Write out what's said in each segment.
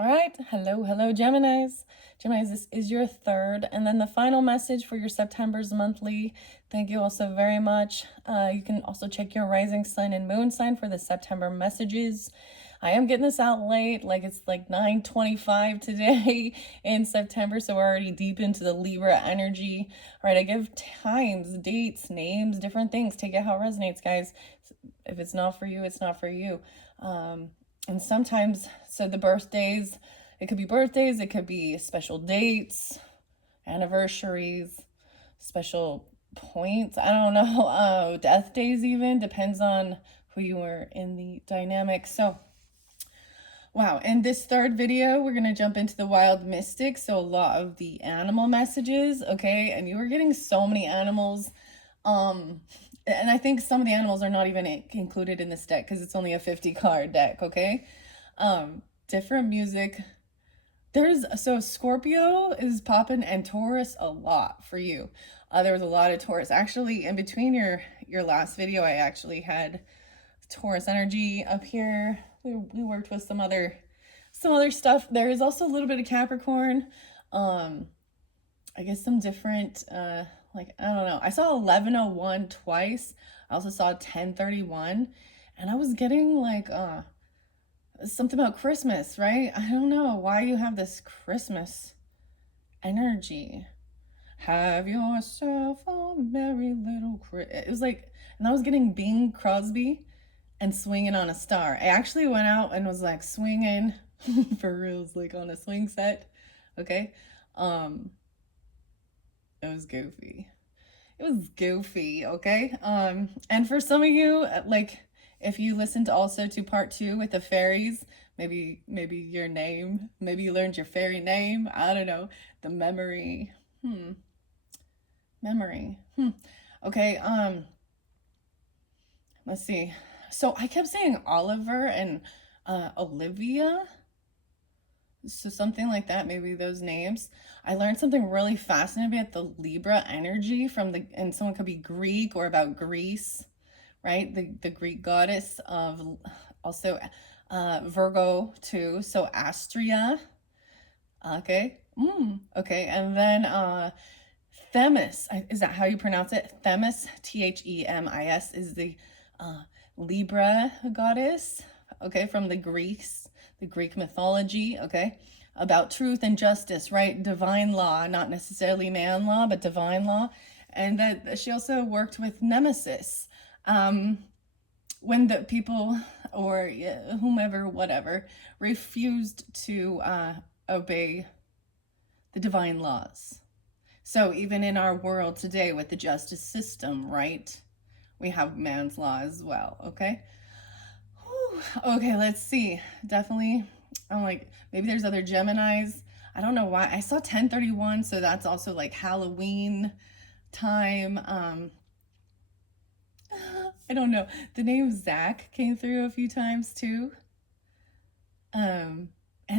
All right. Hello, Geminis. Geminis, this is your third. And then the final message for your September's monthly. Thank you also very much. You can also check your rising sun and moon sign for the September messages. I am getting this out late, like it's like 9:25 today in September, so we're already deep into the Libra energy. All right, I give times, dates, names, different things. Take it how it resonates, guys. If it's not for you, it's not for you. And sometimes, so the birthdays, it could be birthdays, it could be special dates, anniversaries, special points, I don't know, death days even, depends on who you were in the dynamic. So, wow, in this third video, we're going to jump into the wild mystic, so a lot of the animal messages, okay? And you were getting so many animals, and I think some of the animals are not even included in this deck because it's only a 50 card deck, okay? Different music. So Scorpio is popping and Taurus a lot for you. There was a lot of Taurus. Actually, in between your last video, I actually had Taurus energy up here. We worked with some other stuff. There is also a little bit of Capricorn. I guess some different, like, I don't know. I saw 1101 twice. I also saw 1031. And I was getting like something about Christmas, right? I don't know why you have this Christmas energy. Have yourself a merry little Christmas. It was like, and I was getting Bing Crosby and Swinging on a Star. I actually went out and was like swinging for reals, like on a swing set. Okay. It was goofy. It was goofy, okay? And for some of you, like, if you listened also to part 2 with the fairies, maybe your name, maybe you learned your fairy name, I don't know, the memory, memory, okay, let's see. So I kept saying Oliver and Olivia, so something like that, maybe those names. I learned something really fascinating about the Libra energy and someone could be Greek or about Greece, right? The Greek goddess of also Virgo too. So Astria, okay. Okay, and then Themis, is that how you pronounce it? Themis, Themis, is the Libra goddess, okay, from the Greek mythology, okay, about truth and justice, right? Divine law, not necessarily man law, but divine law. And that she also worked with Nemesis. When the people or whomever, whatever, refused to obey the divine laws. So even in our world today with the justice system, right, we have man's law as well, okay? Okay, let's see. Definitely, I'm like, maybe there's other Geminis. I don't know why. I saw 1031, so that's also like Halloween time. I don't know. The name Zach came through a few times too. And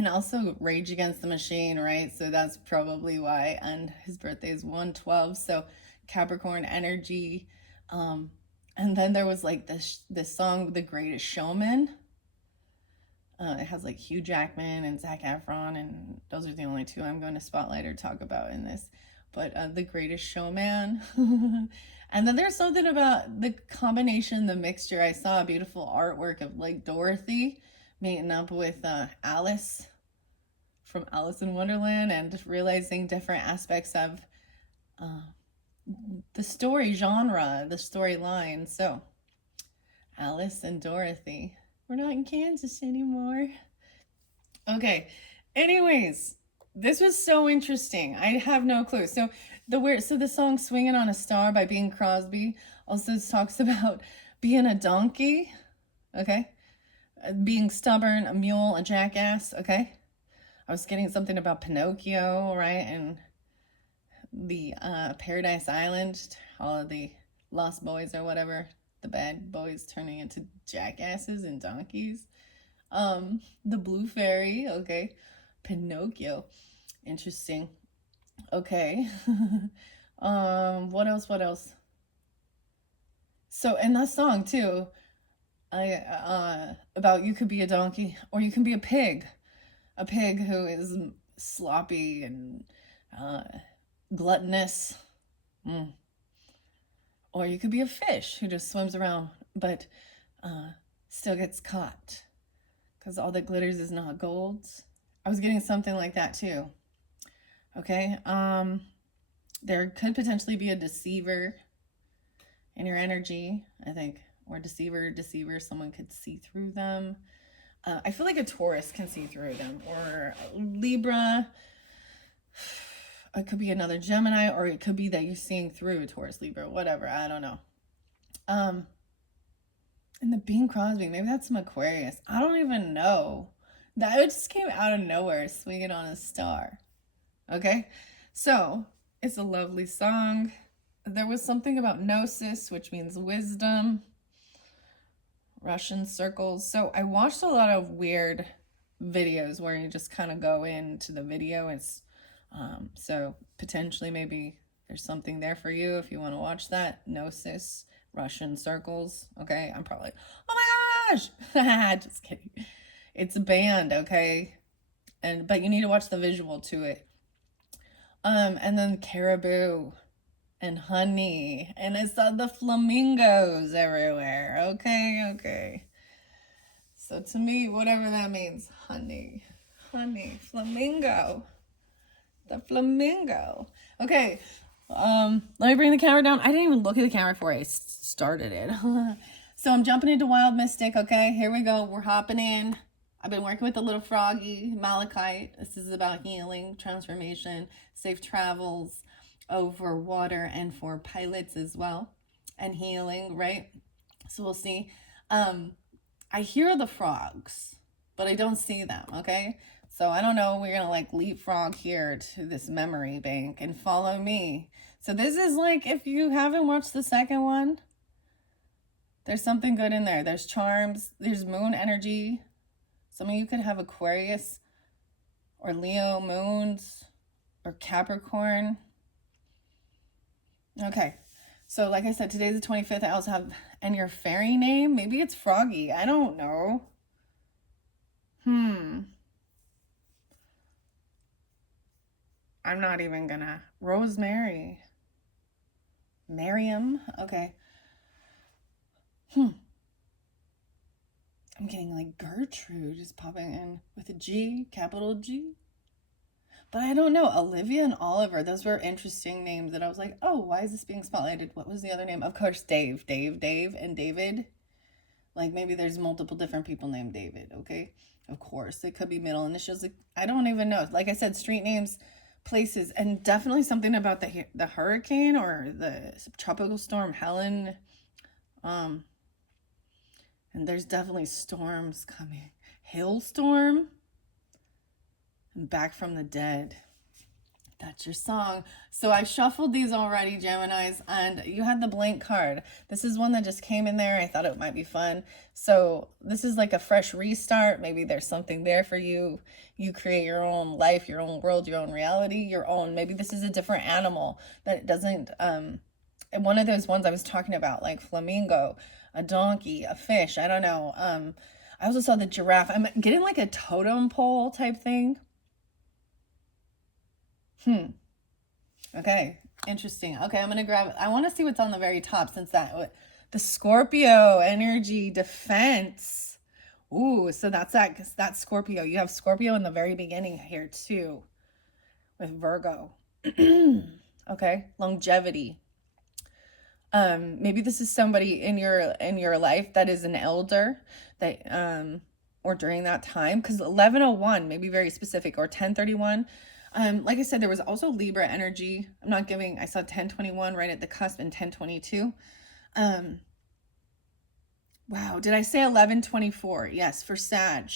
also Rage Against the Machine, right? So that's probably why. And his birthday is 112, so Capricorn energy. And then there was like this song, The Greatest Showman. It has like Hugh Jackman and Zac Efron, and those are the only two I'm going to spotlight or talk about in this. But The Greatest Showman. And then there's something about the combination, the mixture. I saw a beautiful artwork of like Dorothy meeting up with Alice from Alice in Wonderland and realizing different aspects of the story genre, the storyline. So, Alice and Dorothy. We're not in Kansas anymore. Okay. Anyways, this was so interesting. I have no clue. So the song "Swinging on a Star" by Bing Crosby also talks about being a donkey. Okay. Being stubborn, a mule, a jackass. Okay. I was getting something about Pinocchio, right? And the Paradise Island, all of the lost boys or whatever, the bad boys turning into jackasses and donkeys. The Blue Fairy, okay. Pinocchio, interesting. Okay. What else? So in that song too, I about you could be a donkey or you can be a pig. a pig who is sloppy and gluttonous. Mm. Or you could be a fish who just swims around but still gets caught because all that glitters is not gold. I was getting something like that too. Okay. There could potentially be a deceiver in your energy, I think, or deceiver, someone could see through them. I feel like a Taurus can see through them, or Libra. It could be another Gemini, or it could be that you're seeing through a Taurus, Libra, whatever. I don't know. And the Bing Crosby, maybe that's some Aquarius. I don't even know. That just came out of nowhere, swinging on a star. Okay, so it's a lovely song. There was something about gnosis, which means wisdom. Russian circles. So I watched a lot of weird videos where you just kind of go into the video. It's so potentially maybe there's something there for you if you want to watch that. Gnosis, Russian circles. Okay, I'm probably, oh my gosh, just kidding. It's a band, okay, but you need to watch the visual to it. And then caribou and honey, and I saw the flamingos everywhere. Okay. So to me, whatever that means, honey, flamingo, the flamingo. Okay, let me bring the camera down. I didn't even look at the camera before I started it. So I'm jumping into Wild Mystic. Okay, here we go. We're hopping in. I've been working with the little froggy, Malachite. This is about healing, transformation, safe travels over water, and for pilots as well, and healing, right? So we'll see. I hear the frogs, but I don't see them, okay? So I don't know, we're gonna like leapfrog here to this memory bank and follow me. So this is like, if you haven't watched the second one, there's something good in there. There's charms, there's moon energy. Some of you could have Aquarius or Leo moons or Capricorn. Okay, so like I said, today's the 25th. I also have, and your fairy name, maybe it's Froggy. I don't know. I'm not even gonna. Rosemary. Miriam. Okay. I'm getting like Gertrude is popping in with a G, capital G. But I don't know. Olivia and Oliver, those were interesting names that I was like, oh, why is this being spotlighted? What was the other name? Of course, Dave, and David. Like maybe there's multiple different people named David, okay? Of course, it could be middle initials. I don't even know. Like I said, street names, places, and definitely something about the hurricane or the tropical storm Helen. And there's definitely storms coming. Hailstorm and Back from the Dead. That's your song. So I shuffled these already, Geminis, and you had the blank card. This is one that just came in there. I thought it might be fun. So this is like a fresh restart. Maybe there's something there for you. You create your own life, your own world, your own reality, your own. Maybe this is a different animal that doesn't, one of those ones I was talking about, like flamingo, a donkey, a fish. I don't know. I also saw the giraffe. I'm getting like a totem pole type thing. Okay, interesting. Okay, I'm gonna grab, I want to see what's on the very top, since the Scorpio energy defense. Ooh, so that's Scorpio. You have Scorpio in the very beginning here too, with Virgo. Okay, longevity. Maybe this is somebody in your life that is an elder, that or during that time, because 1101 may be very specific, or 1031. Like I said, there was also Libra energy. I saw 1021 right at the cusp, and 1022. Wow, did I say 1124? Yes, for Sag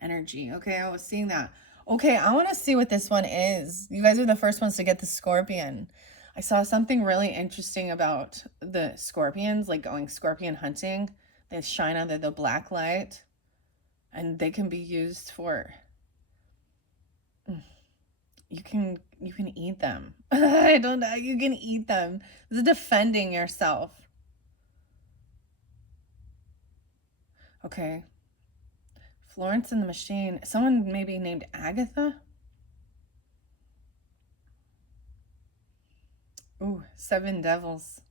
energy. Okay, I was seeing that. Okay, I want to see what this one is. You guys are the first ones to get the Scorpion. I saw something really interesting about the Scorpions, like going scorpion hunting. They shine under the black light, and they can be used for, you can eat them. I don't know, you can eat them. It's defending yourself. Okay. Florence and the Machine. Someone maybe named Agatha. Ooh, Seven Devils.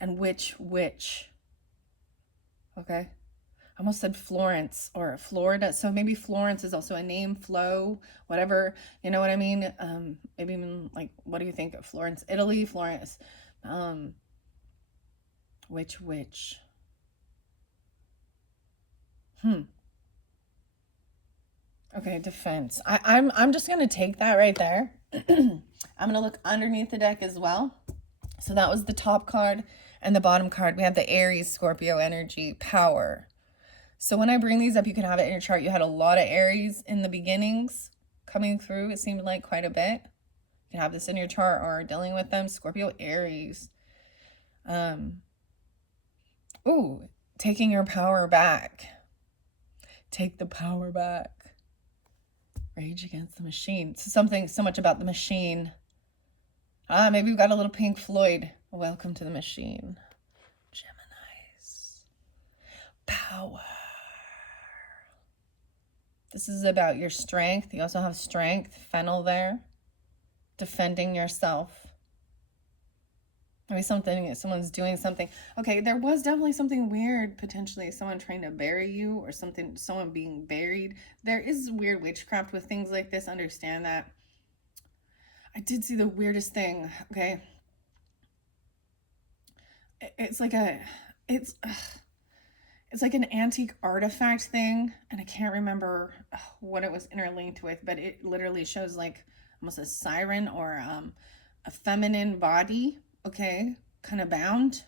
And witch. Okay. I almost said Florence or Florida. So maybe Florence is also a name, Flo, whatever. You know what I mean? Maybe even like, what do you think of Florence, Italy, Florence? Witch. Okay, defense. I'm just gonna take that right there. I'm gonna look underneath the deck as well. So that was the top card and the bottom card. We have the Aries, Scorpio energy, power. So when I bring these up, you can have it in your chart. You had a lot of Aries in the beginnings coming through. It seemed like quite a bit. You can have this in your chart or dealing with them. Scorpio, Aries. Ooh, taking your power back. Take the power back. Rage Against the Machine. Something so much about the machine. Maybe we've got a little Pink Floyd. Welcome to the Machine. Geminis. Power. This is about your strength. You also have strength, Fennel there. Defending yourself. Maybe someone's doing something. Okay, there was definitely something weird, potentially someone trying to bury you or something, someone being buried. There is weird witchcraft with things like this, understand that. I did see the weirdest thing, okay? It's like an antique artifact thing, and I can't remember what it was interlinked with, but it literally shows like almost a siren or a feminine body, okay, kind of bound.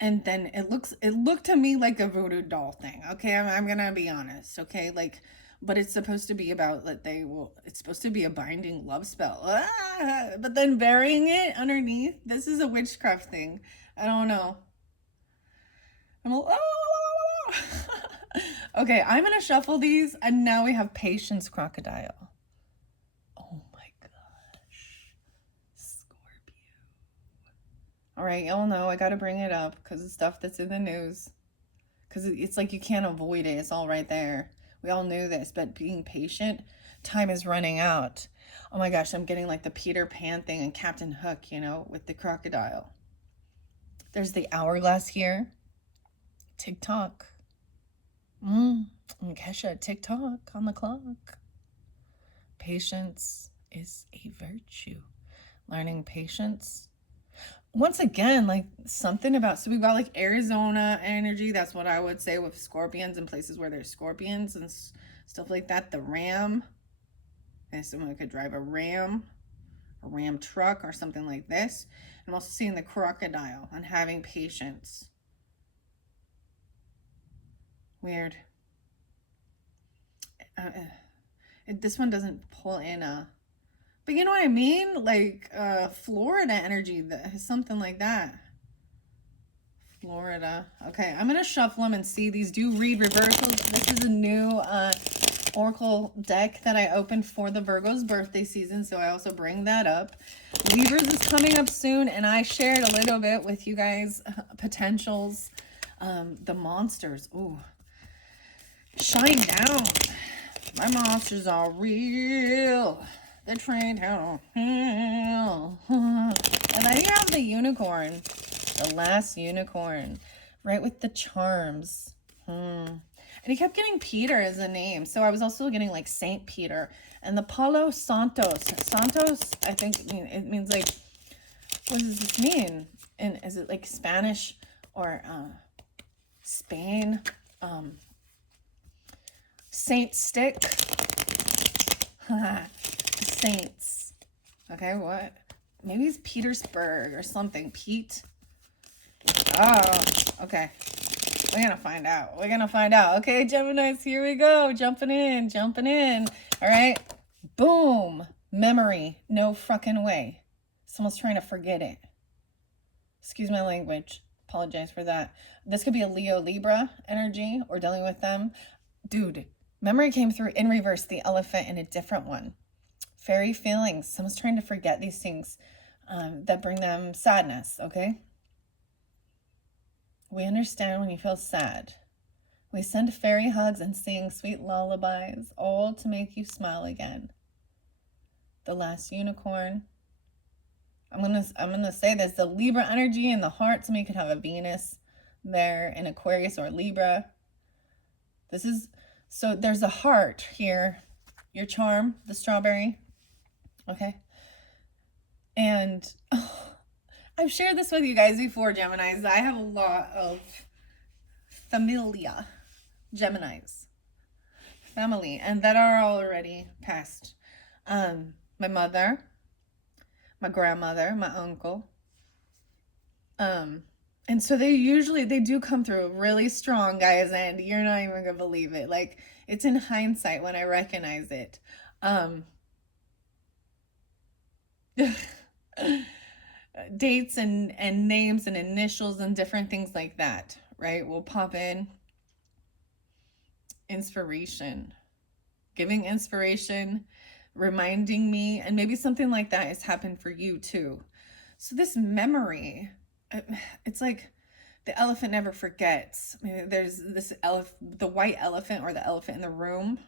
And then it looked to me like a voodoo doll thing, okay? I'm gonna be honest, okay? Like, but it's supposed to be about that it's supposed to be a binding love spell. But then burying it underneath, this is a witchcraft thing. I don't know. Okay, I'm gonna shuffle these, and now we have Patience Crocodile. Oh my gosh. Scorpio. All right, y'all know I gotta bring it up because it's stuff that's in the news. Because it's like you can't avoid it. It's all right there. We all knew this, but being patient, time is running out. Oh my gosh, I'm getting like the Peter Pan thing and Captain Hook, you know, with the crocodile. There's the hourglass here. TikTok. And Kesha, TikTok on the clock. Patience is a virtue. Learning patience. Once again, like something about, so we've got like Arizona energy. That's what I would say with scorpions and places where there's scorpions and stuff like that. The ram. Okay, someone could drive a ram truck or something like this. I'm also seeing the crocodile and having patience. Weird. This one doesn't pull in but you know what I mean? Like Florida energy, something like that. Florida. Okay, I'm gonna shuffle them and see. These do read reversals. This is a new Oracle deck that I opened for the Virgo's birthday season, so I also bring that up. Libras is coming up soon, and I shared a little bit with you guys potentials. The monsters. Ooh. Shine down. My monsters are real. They're trained how to heal. And then you have the unicorn. The last unicorn. Right with the charms. And he kept getting Peter as a name. So I was also getting like Saint Peter. And the Palo Santos. Santos, I think it means like, what does this mean? And is it like Spanish or Spain? Saint stick. Saints. Okay, what? Maybe it's Petersburg or something. Pete. Oh, okay. We're gonna find out. We're gonna find out. Okay, Geminis, here we go. Jumping in. All right. Boom. Memory. No fucking way. Someone's trying to forget it. Excuse my language. Apologize for that. This could be a Leo Libra energy or dealing with them. Dude, memory came through in reverse, the elephant in a different one. Fairy feelings. Someone's trying to forget these things that bring them sadness, okay? We understand when you feel sad. We send fairy hugs and sing sweet lullabies, all to make you smile again. The last unicorn. I'm gonna say this: the Libra energy in the heart, so you could have a Venus there in Aquarius or Libra. This is, so there's a heart here, your charm, the strawberry. Okay. And I've shared this with you guys before, Geminis. I have a lot of familia Geminis, family, and that are already passed. My mother, my grandmother, my uncle. And so they do come through really strong, guys, and you're not even gonna believe it. Like, it's in hindsight when I recognize it. Dates and names and initials and different things like that, right, will pop in. Inspiration, giving inspiration, reminding me, and maybe something like that has happened for you too. So this memory, it's like the elephant never forgets. I mean, there's this the white elephant, or the elephant in the room,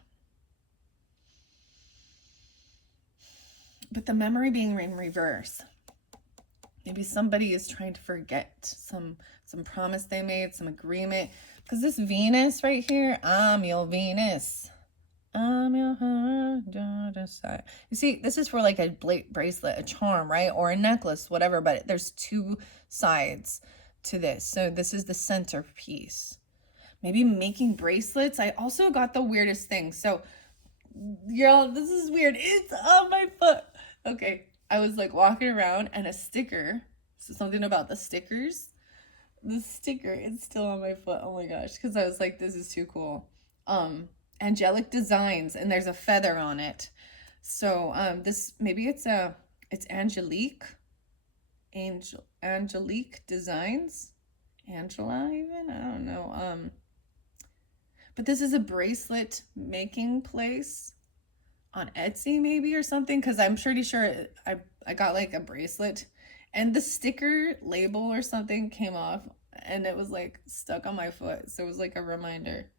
but the memory being in reverse. Maybe somebody is trying to forget some promise they made, some agreement. Because this Venus right here, I'm your Venus. I'm your heart. You see, this is for like a bracelet, a charm, right? Or a necklace, whatever. But there's two sides to this. So this is the centerpiece. Maybe making bracelets. I also got the weirdest thing. So, y'all, this is weird. It's on my foot. Okay. I was like walking around and a sticker, so something about the stickers. The sticker is still on my foot. Oh my gosh. Because I was like, this is too cool. Angelic designs, and there's a feather on it. So this, maybe it's Angelique. Angelique designs. Angela even? I don't know. But this is a bracelet making place on Etsy maybe, or something, because I'm pretty sure I got like a bracelet and the sticker label or something came off and it was like stuck on my foot. So it was like a reminder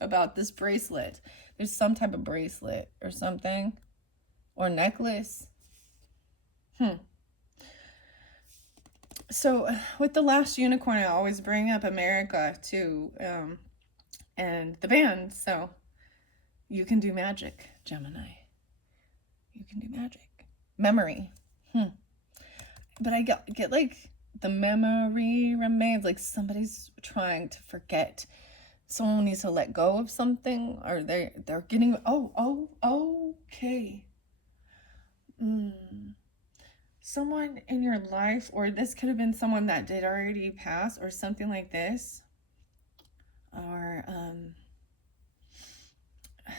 about this bracelet. There's some type of bracelet or something, or necklace. So with the last unicorn, I always bring up America too, and the band. So you can do magic, Gemini. You can do magic. Memory. But I get like the memory remains, like somebody's trying to forget. Someone needs to let go of something, or they're getting, okay. Someone in your life, or this could have been someone that did already pass, or something like this. Or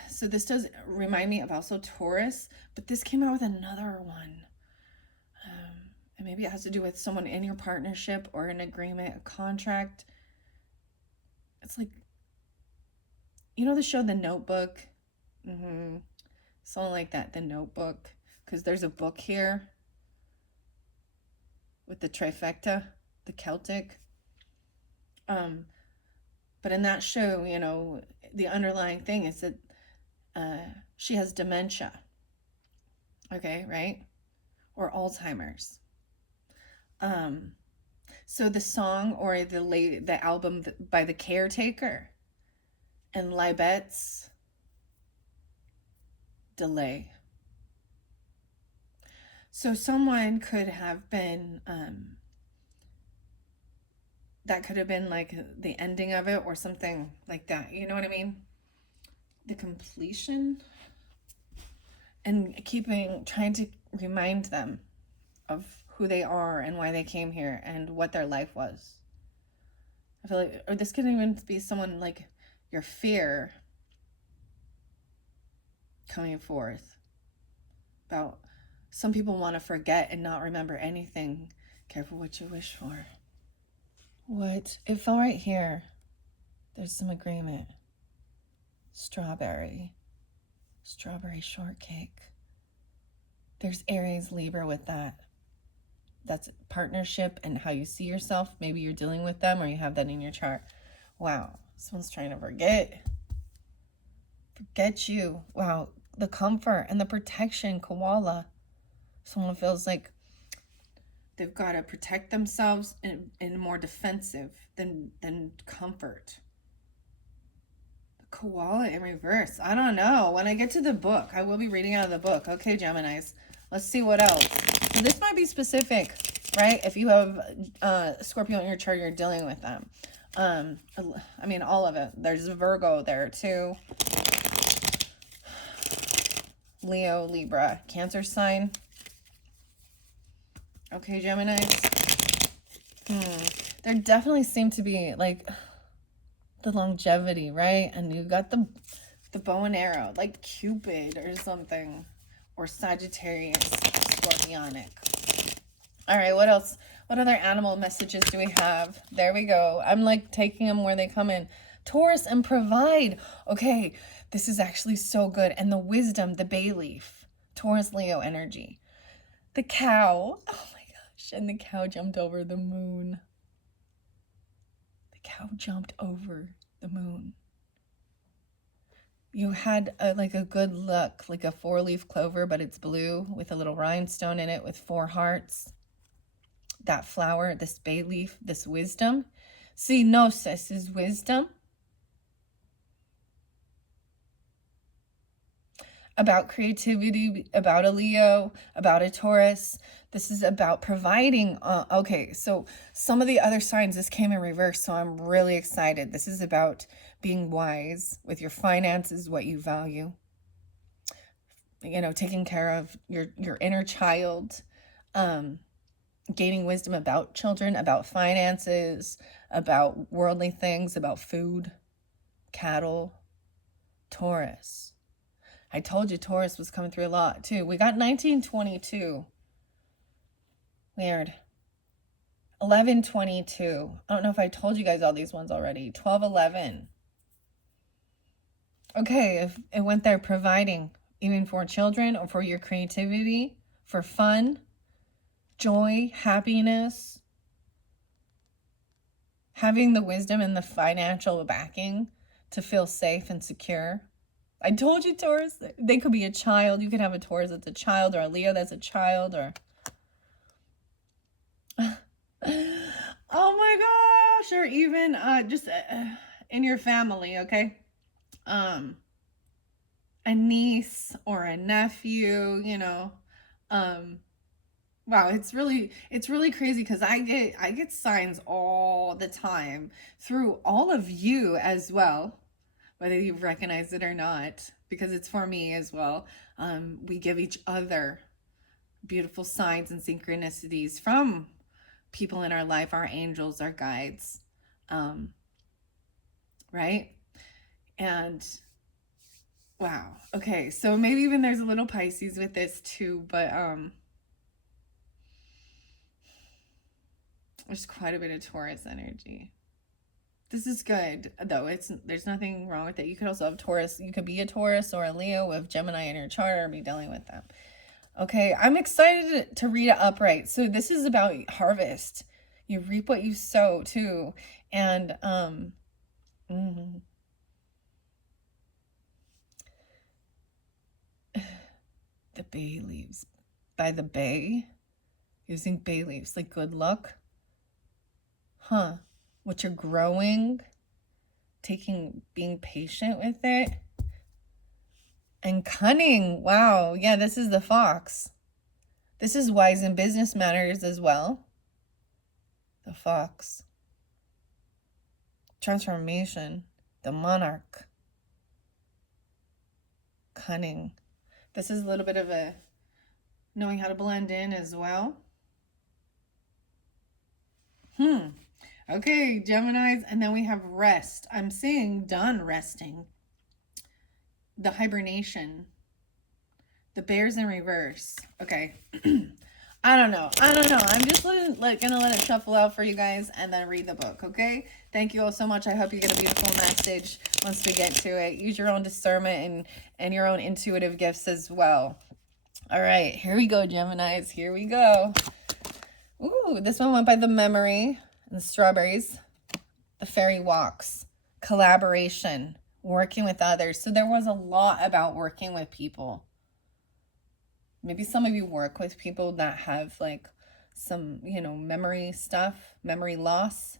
so this does remind me of also Taurus, but this came out with another one. And maybe it has to do with someone in your partnership, or an agreement, a contract. It's like, you know the show The Notebook? Something like that, The Notebook. Because there's a book here with the trifecta, the Celtic. But in that show, you know, the underlying thing is that she has dementia. Okay, right? Or Alzheimer's. So the song, or the album by The Caretaker and Libet's Delay. So someone could have been, that could have been like the ending of it, or something like that. You know what I mean? The completion, and trying to remind them of who they are and why they came here and what their life was. I feel like, or this could even be someone like your fear coming forth. About, some people want to forget and not remember anything. Careful what you wish for. What? It fell right here. There's some agreement. Strawberry shortcake. There's Aries Libra with that. That's partnership and how you see yourself. Maybe you're dealing with them or you have that in your chart. Wow, someone's trying to forget you. Wow, the comfort and the protection, koala. Someone feels like they've got to protect themselves in more defensive than comfort. The koala in reverse. I don't know. When I get to the book, I will be reading out of the book. Okay, Geminis. Let's see what else. So this might be specific, right? If you have Scorpio in your chart, you're dealing with them. I mean, all of it. There's Virgo there too. Leo, Libra, Cancer sign. Okay, Geminis. There definitely seem to be like the longevity, right? And you got the bow and arrow, like Cupid or something, or Sagittarius, Scorpionic. All right, what else? What other animal messages do we have? There we go. I'm like taking them where they come in. Taurus and provide. Okay, this is actually so good. And the wisdom, the bay leaf. Taurus, Leo energy. The cow. Oh my gosh. And the cow jumped over the moon. The cow jumped over the moon. You had like a good luck, like a 4-leaf clover, but it's blue with a little rhinestone in it with 4 hearts. That flower, this bay leaf, this wisdom. See, gnosis is wisdom. About creativity, about a Leo, about a Taurus. This is about providing. Okay, so some of the other signs, this came in reverse, so I'm really excited. This is about being wise with your finances, what you value. You know, taking care of your inner child. Gaining wisdom about children, about finances, about worldly things, about food, cattle, Taurus. I told you Taurus was coming through a lot too. We got 1922. Weird. 1122. I don't know if I told you guys all these ones already. 1211. Okay, if it went there, providing, even for children or for your creativity, for fun, joy, happiness, having the wisdom and the financial backing to feel safe and secure. I told you, Taurus, they could be a child. You could have a Taurus that's a child, or a Leo that's a child, or oh my gosh, or even just in your family, okay? A niece or a nephew, you know. Wow, it's really crazy because I get signs all the time through all of you as well, whether you've recognized it or not, because it's for me as well. We give each other beautiful signs and synchronicities from people in our life, our angels, our guides, right? And wow, okay, so maybe even there's a little Pisces with this too, but there's quite a bit of Taurus energy. This is good, though. There's nothing wrong with it. You could also have Taurus. You could be a Taurus or a Leo with Gemini in your chart or be dealing with them. Okay, I'm excited to read it upright. So this is about harvest. You reap what you sow, too. And the bay leaves. By the bay, using bay leaves, like good luck. Huh. What you're growing, being patient with it. And cunning. Wow. Yeah, this is the fox. This is wise in business matters as well. The fox. Transformation. The monarch. Cunning. This is a little bit of a knowing how to blend in as well. Okay, Geminis, and then we have rest. I'm seeing done resting. The hibernation. The bears in reverse. Okay. I don't know. I'm just gonna let it shuffle out for you guys and then read the book, okay? Thank you all so much. I hope you get a beautiful message once we get to it. Use your own discernment and your own intuitive gifts as well. All right, here we go, Geminis. Here we go. Ooh, this one went by the memory and the strawberries. The fairy walks, collaboration, working with others. So there was a lot about working with people. Maybe some of you work with people that have like some, memory stuff, memory loss.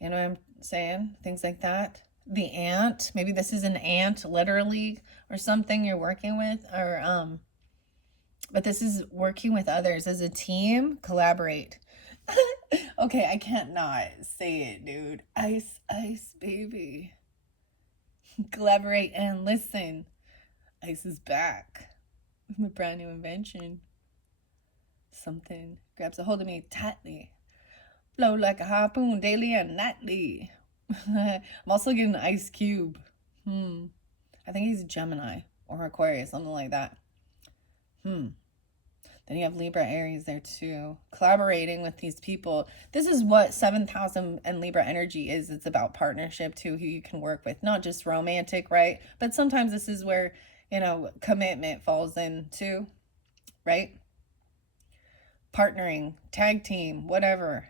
You know what I'm saying? Things like that. The ant, maybe this is an ant literally or something you're working with, or but this is working with others as a team, collaborate. Okay, I can't not say it, dude. Ice, ice, baby. Collaborate and listen. Ice is back with a brand new invention. Something grabs a hold of me tightly. Flow like a harpoon daily and nightly. I'm also getting an Ice Cube. I think he's Gemini or Aquarius, something like that. Then you have Libra, Aries there too. Collaborating with these people. This is what 7,000 and Libra energy is. It's about partnership too, who you can work with. Not just romantic, right? But sometimes this is where, commitment falls in too, right? Partnering, tag team, whatever.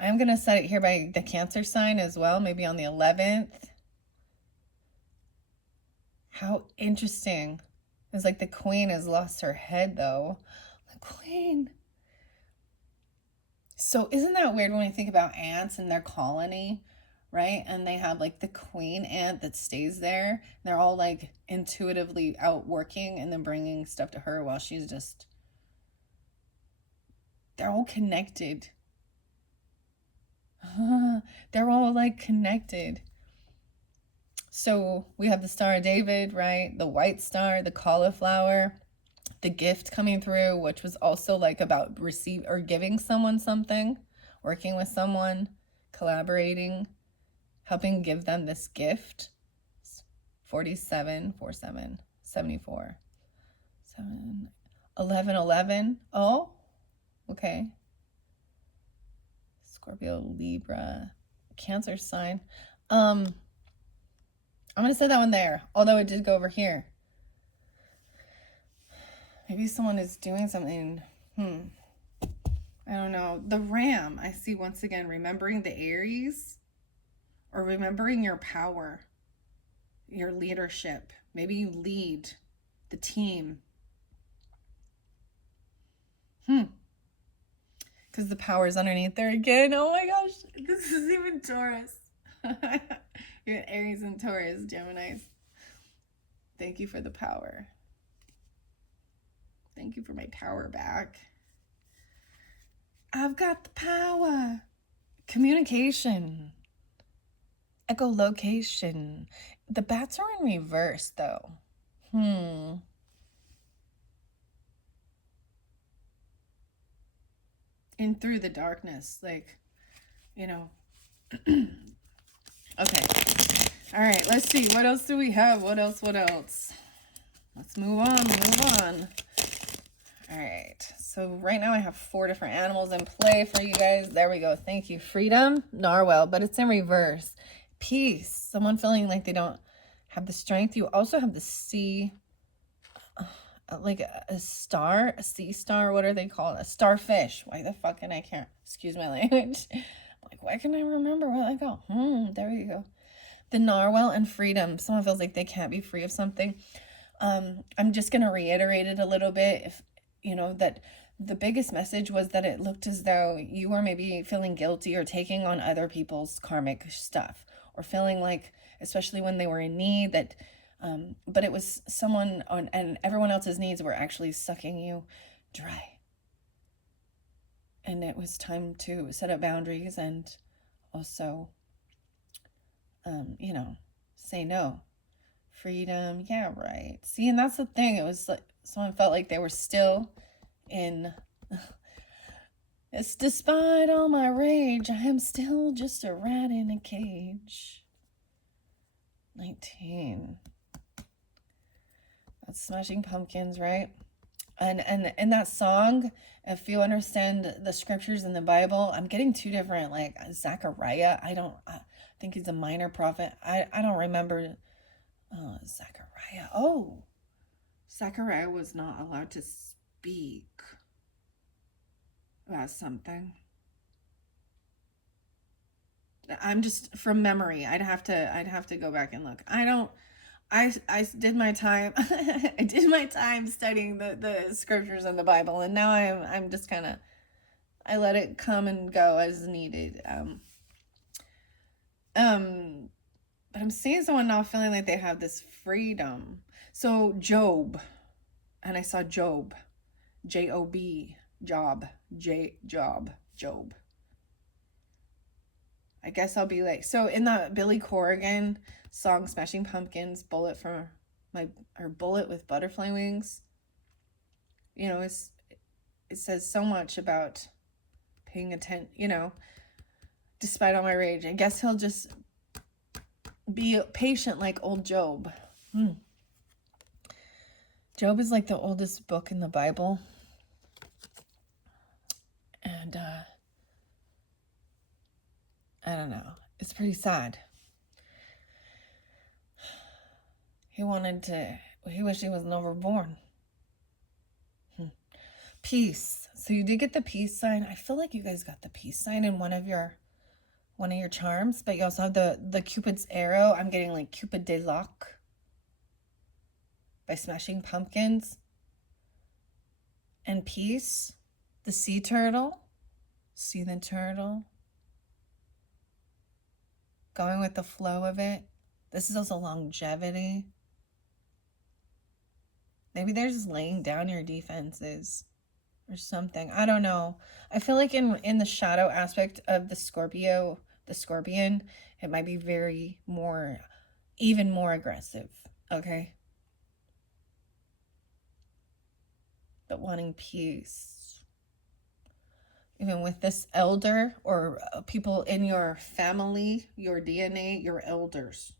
I'm going to set it here by the Cancer sign as well, maybe on the 11th. How interesting. It's like the queen has lost her head, though. The queen. So isn't that weird when we think about ants and their colony, right? And they have like the queen ant that stays there. They're all like intuitively out working and then bringing stuff to her while she's just... They're all connected. They're all like connected. So we have the Star of David, right? The white star, the cauliflower, the gift coming through, which was also like about receive or giving someone something, working with someone, collaborating, helping give them this gift. 47, 47, 74, 7, 11, 11. Oh, okay. Scorpio, Libra, Cancer sign. I'm going to set that one there, although it did go over here. Maybe someone is doing something. I don't know. The ram, I see once again, remembering the Aries or remembering your power, your leadership. Maybe you lead the team. Because the power is underneath there again. Oh my gosh, this is even Taurus. You're Aries and Taurus, Geminis. Thank you for the power. Thank you for my power back. I've got the power. Communication. Echolocation. The bats are in reverse, though. In through the darkness, like, Okay. All right, let's see. What else do we have? What else? Let's move on. All right. So right now I have 4 different animals in play for you guys. There we go. Thank you. Freedom, narwhal, but it's in reverse. Peace. Someone feeling like they don't have the strength. You also have the sea, like a star, a sea star. What are they called? A starfish. Why the fuck can I can't? Excuse my language. Like, why can I remember where I go? There you go. The narwhal and freedom. Someone feels like they can't be free of something. I'm just going to reiterate it a little bit. If that the biggest message was that it looked as though you were maybe feeling guilty or taking on other people's karmic stuff, or feeling like, especially when they were in need, that but it was someone on, and everyone else's needs were actually sucking you dry. And it was time to set up boundaries and also, say no. Freedom. Yeah, right. See, and that's the thing. It was like someone felt like they were still in... It's despite all my rage, I am still just a rat in a cage. 19. That's Smashing Pumpkins, right? And in that song, if you understand the scriptures in the Bible, I'm getting 2 different, like Zechariah. I think he's a minor prophet. I don't remember Zechariah. Oh, Zechariah was not allowed to speak. about something. I'm just from memory. I'd have to go back and look. I did my time. I did my time studying the scriptures in the Bible, and now I'm just kind of, I let it come and go as needed. But I'm seeing someone now feeling like they have this freedom. So Job, and I saw Job, Job, Job, Job. I guess I'll be like, so in the Billy Corrigan song Smashing Pumpkins, Bullet with Butterfly Wings, you know, it says so much about paying attention, you know, despite all my rage. I guess he'll just be patient like old Job. Job is like the oldest book in the Bible. And I don't know. It's pretty sad. He wished he wasn't overborn. Peace. So you did get the peace sign. I feel like you guys got the peace sign in one of your charms, but you also have the Cupid's arrow. I'm getting like Cupid de Loc by Smashing Pumpkins. And peace. The sea turtle. See the turtle. Going with the flow of it. This is also longevity. Maybe they're just laying down your defenses or something. I don't know. I feel like in the shadow aspect of the Scorpion, it might be even more aggressive. Okay? But wanting peace. Even with this elder or people in your family, your DNA, your elders.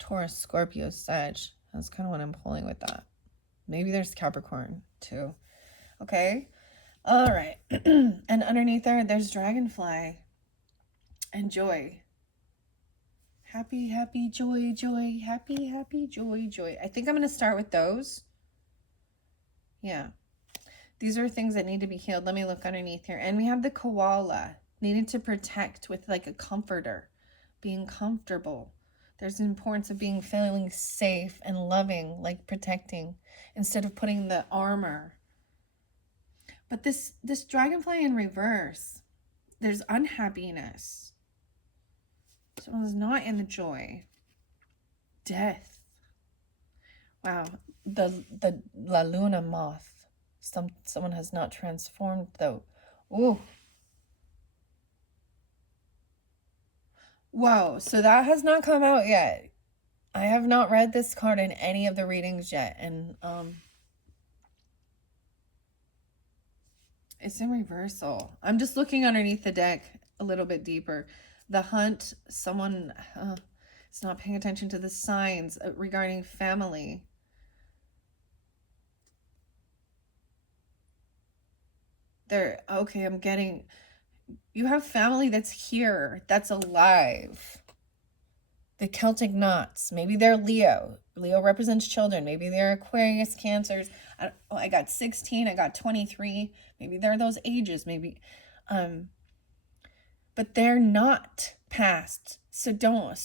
Taurus, Scorpio, Sag. That's kind of what I'm pulling with that. Maybe there's Capricorn too. Okay. All right. And underneath there's Dragonfly and Joy. Happy, happy, joy, joy. Happy, happy, joy, joy. I think I'm going to start with those. Yeah. These are things that need to be healed. Let me look underneath here. And we have the koala needing to protect with like a comforter, being comfortable. There's the importance of feeling safe and loving, like protecting, instead of putting the armor. But this dragonfly in reverse, there's unhappiness. Someone's not in the joy. Death. Wow. The La Luna moth. Someone has not transformed though. Ooh. Whoa, so that has not come out yet. I have not read this card in any of the readings yet, and it's in reversal. I'm just looking underneath the deck a little bit deeper. The hunt, someone is not paying attention to the signs regarding family. Okay, I'm getting, you have family that's here, that's alive. The Celtic knots, maybe they're Leo. Leo represents children. Maybe they're Aquarius, Cancers. I got 16, I got 23. Maybe they're those ages, maybe. But they're not past. So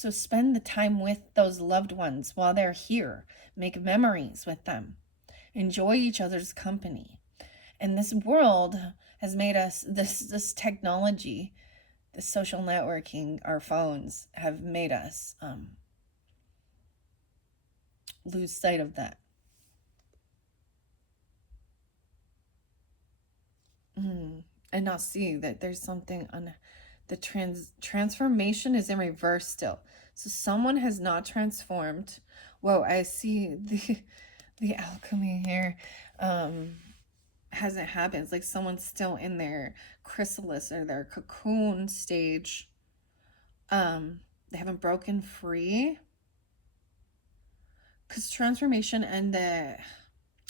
spend the time with those loved ones while they're here. Make memories with them. Enjoy each other's company. And this world has made us, this technology, the social networking, our phones have made us lose sight of that. And not see that there's something on the transformation is in reverse still. So someone has not transformed. Whoa, I see the alchemy here. Hasn't happened. It's like someone's still in their chrysalis or their cocoon stage. They haven't broken free. Because transformation and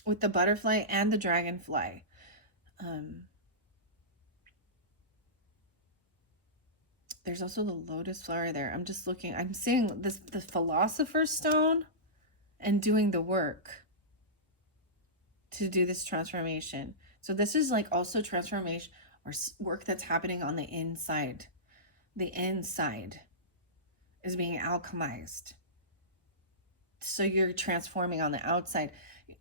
with the butterfly and the dragonfly. There's also the lotus flower there. I'm just looking. I'm seeing the philosopher's stone and doing the work. to do this transformation. So this is like also transformation or work that's happening on the inside. The inside is being alchemized. So you're transforming on the outside.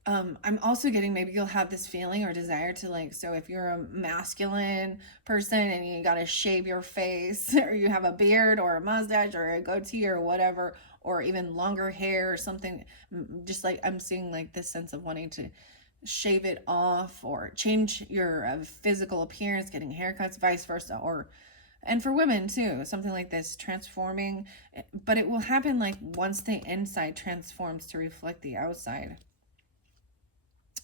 I'm also getting, maybe you'll have this feeling or desire to like, so if you're a masculine person and you got to shave your face or you have a beard or a mustache or a goatee or whatever, or even longer hair or something, just like I'm seeing like this sense of wanting to shave it off or change your physical appearance, getting haircuts, vice versa, or and for women too, something like this, transforming, but it will happen like once the inside transforms to reflect the outside.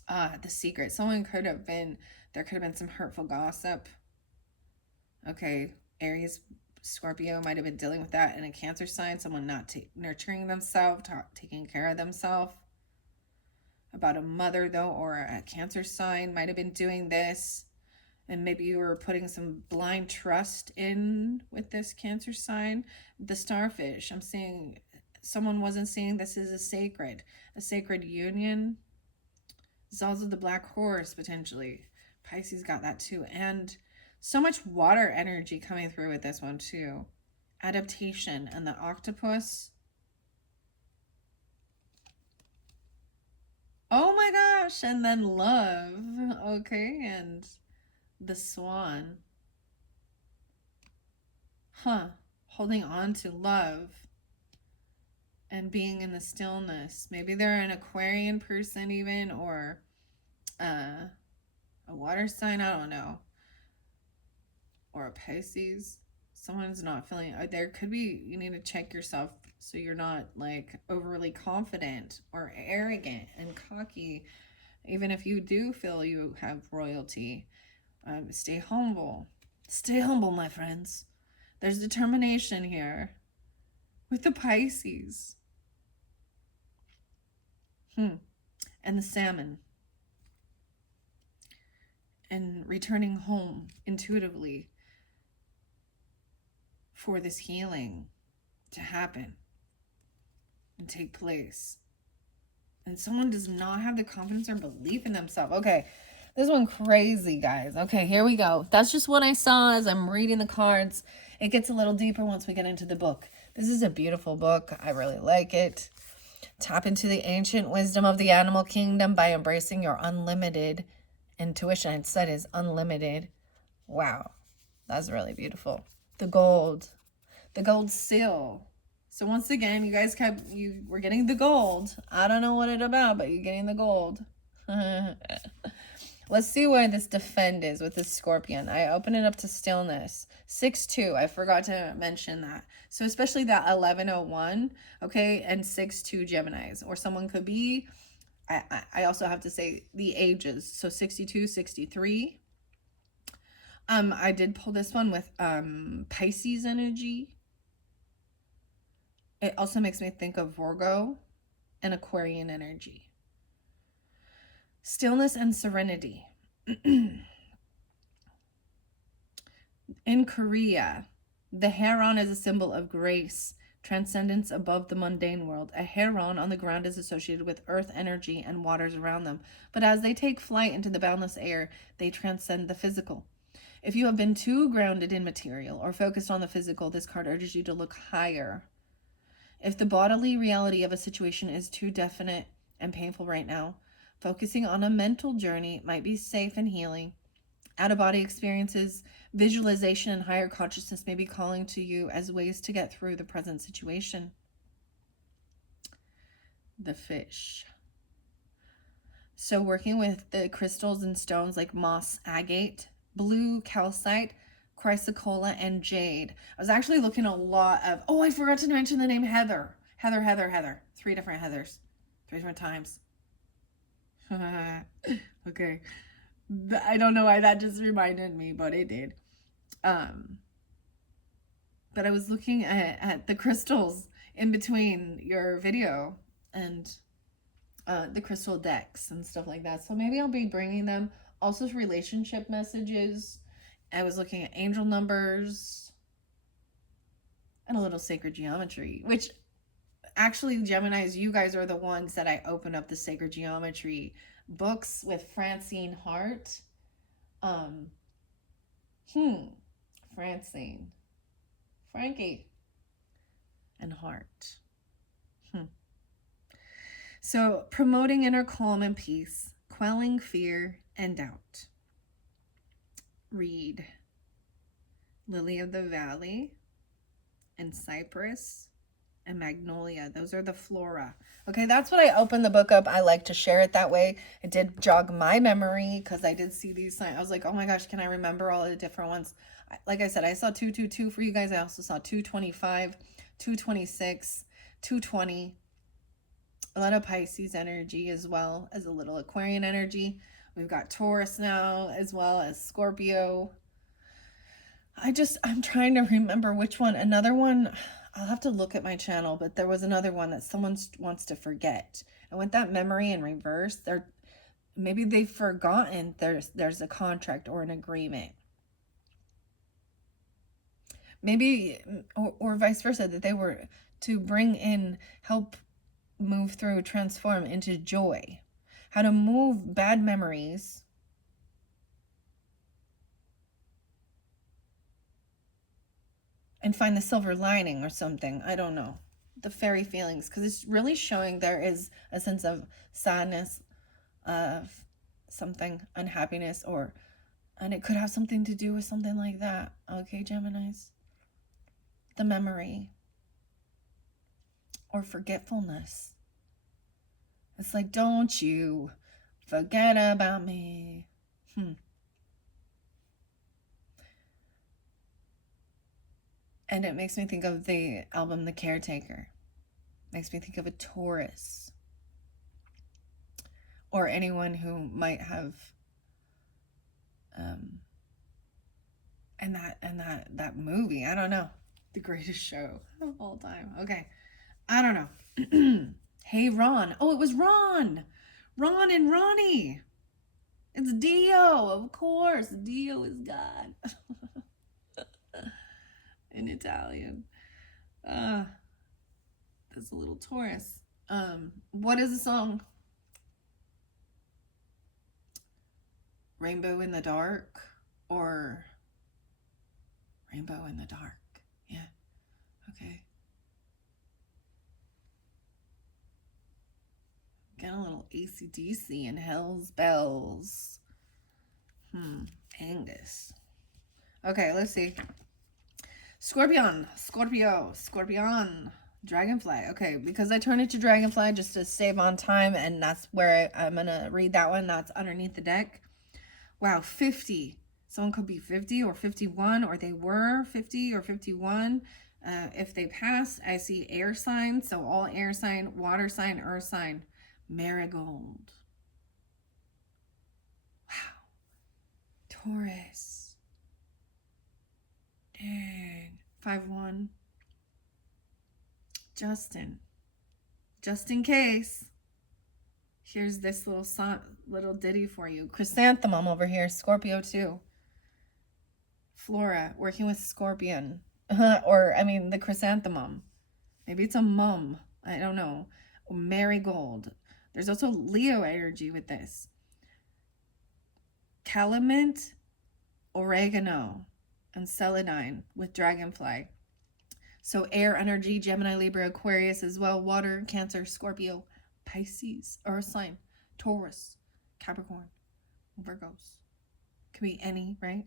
The secret. Someone could have been, there could have been some hurtful gossip. Okay, Aries, Scorpio might have been dealing with that. In a Cancer sign, someone not nurturing themselves, taking care of themselves. About a mother though, or a Cancer sign might have been doing this. And maybe you were putting some blind trust in with this Cancer sign. The starfish, I'm seeing someone wasn't seeing this as a sacred union. It's also the black horse, potentially. Pisces got that too. And so much water energy coming through with this one too. Adaptation and the octopus. Oh my gosh. And then love. Okay. And the swan. Holding on to love and being in the stillness. Maybe they're an Aquarian person even, or a water sign, I don't know, or a Pisces. Someone's not feeling, there could be, you need to check yourself so you're not like overly confident or arrogant and cocky, even if you do feel you have royalty. Stay humble. Stay humble, my friends. There's determination here with the Pisces. And the salmon. And returning home intuitively for this healing to happen and take place. And someone does not have the confidence or belief in themselves. Okay, this one crazy, guys. Okay, here we go. That's just what I saw as I'm reading the cards. It gets a little deeper once we get into the book. This is a beautiful book. I really like it. Tap into the ancient wisdom of the animal kingdom by embracing your unlimited intuition. It said is unlimited. Wow, that's really beautiful. The gold seal. So once again, you guys were getting the gold. I don't know what it's about, but you're getting the gold. Let's see where this defend is with this scorpion. I open it up to stillness. 6-2. I forgot to mention that. So especially that 1101, okay, and 6-2 Geminis. Or someone could be, I also have to say the ages. So 62, 63. I did pull this one with Pisces energy. It also makes me think of Virgo and Aquarian energy. Stillness and serenity. In Korea, the heron is a symbol of grace, transcendence above the mundane world. A heron on the ground is associated with earth energy and waters around them. But as they take flight into the boundless air, they transcend the physical. If you have been too grounded in material or focused on the physical, this card urges you to look higher. If the bodily reality of a situation is too definite and painful right now, focusing on a mental journey might be safe and healing. Out-of-body experiences, visualization, and higher consciousness may be calling to you as ways to get through the present situation. The fish. So working with the crystals and stones like moss agate, blue calcite, chrysocolla, and jade. I was actually looking a lot of, oh, I forgot to mention the name Heather. Heather. 3 different Heathers. 3 different times. Okay. I don't know why that just reminded me, but it did. But I was looking at the crystals in between your video and the crystal decks and stuff like that. So maybe I'll be bringing them. Also relationship messages. I was looking at angel numbers and a little sacred geometry, which actually Geminis, you guys are the ones that I opened up the sacred geometry books with Francine Hart. Um, Francine, Frankie, and Hart. So, promoting inner calm and peace, quelling fear and doubt. Read Lily of the Valley and Cypress and Magnolia. Those are the flora. Okay, that's what I opened the book up. I like to share it that way. It did jog my memory because I did see these signs. I was like, oh my gosh, can I remember all the different ones? Like I said, I saw 222 for you guys. I also saw 225, 226, 220. A lot of Pisces energy as well as a little Aquarian energy. We've got Taurus now as well as Scorpio. I'm trying to remember which one. Another one, I'll have to look at my channel, but there was another one that someone wants to forget. And with that memory in reverse, maybe they've forgotten there's a contract or an agreement. Maybe, or vice versa, that they were to bring in, help move through, transform into joy. How to move bad memories and find the silver lining or something. I don't know. The fairy feelings, because it's really showing there is a sense of sadness, of something, unhappiness, and it could have something to do with something like that. Okay, Geminis. The memory or forgetfulness. It's like, don't you forget about me. And it makes me think of the album The Caretaker. Makes me think of a Taurus. Or anyone who might have and that movie, I don't know. The greatest show of all time. Okay. I don't know. Hey Ron. Oh, it was Ron. Ron and Ronnie. It's Dio, of course. Dio is God. In Italian. That's a little Taurus. What is the song? Rainbow in the Dark or Rainbow in the Dark? Yeah. Okay. Get a little AC/DC and Hell's Bells. Angus. Okay, let's see. Scorpion. Dragonfly. Okay, because I turned it to Dragonfly just to save on time, and that's where I'm going to read that one. That's underneath the deck. Wow, 50. Someone could be 50 or 51, or they were 50 or 51. If they passed, I see air sign. So all air sign, water sign, earth sign. Marigold. Wow. Taurus. Dang. 5-1. Justin. Just in case. Here's this little ditty for you. Chrysanthemum over here. Scorpio too. Flora. Working with Scorpion. Or, I mean, the chrysanthemum. Maybe it's a mum. I don't know. Marigold. There's also Leo energy with this. Calamint, oregano, and celandine with Dragonfly. So air energy, Gemini, Libra, Aquarius as well. Water, Cancer, Scorpio, Pisces, Earth sign, Taurus, Capricorn, Virgos. Could be any, right?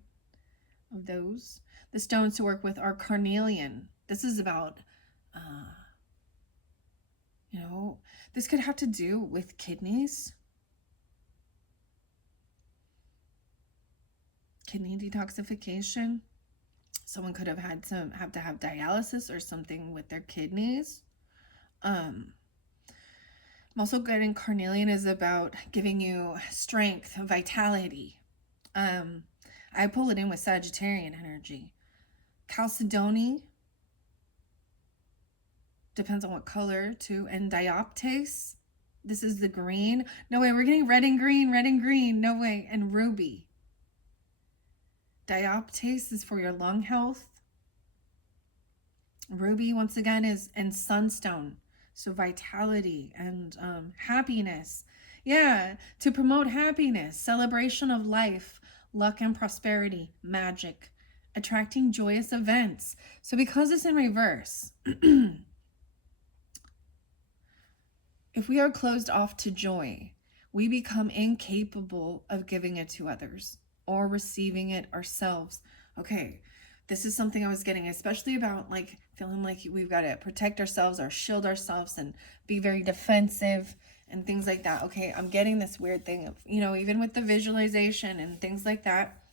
Of those. The stones to work with are carnelian. This is about, this could have to do with kidneys. Kidney detoxification. Someone could have had to have dialysis or something with their kidneys. I'm also getting carnelian is about giving you strength, vitality. I pull it in with Sagittarian energy. Chalcedony, depends on what color too. And dioptase, this is the green. No way, we're getting red and green, no way. And ruby. Dioptase is for your lung health. Ruby, once again, is and sunstone. So vitality and happiness. Yeah, to promote happiness, celebration of life, luck and prosperity, magic, attracting joyous events. So because it's in reverse, if we are closed off to joy, we become incapable of giving it to others or receiving it ourselves. Okay, this is something I was getting, especially about like feeling like we've got to protect ourselves or shield ourselves and be very defensive and things like that. Okay, I'm getting this weird thing of, even with the visualization and things like that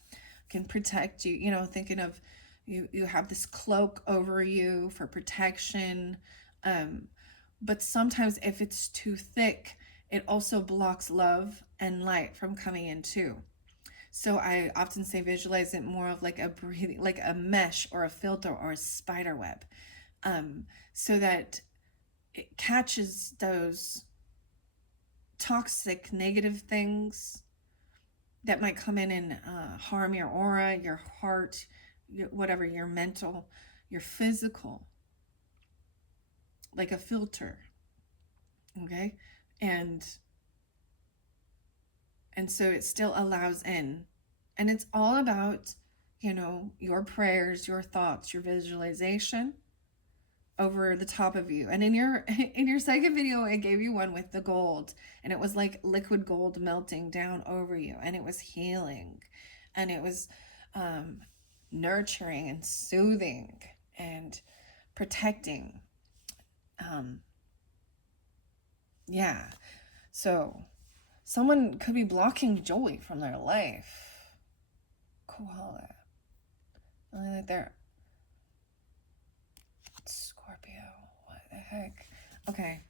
can protect you, thinking of you have this cloak over you for protection. But sometimes if it's too thick, it also blocks love and light from coming in too. So I often say visualize it more of like a breathing, like a mesh or a filter or a spider web, so that it catches those toxic, negative things that might come in and harm your aura, your heart, whatever, your mental, your physical, like a filter. Okay, and so it still allows in, and it's all about your prayers, your thoughts, your visualization over the top of you. And in your second video, I gave you one with the gold, and it was like liquid gold melting down over you, and it was healing, and it was nurturing and soothing and protecting. Yeah, so someone could be blocking joy from their life. Koala. Only like they're Scorpio. What the heck? Okay.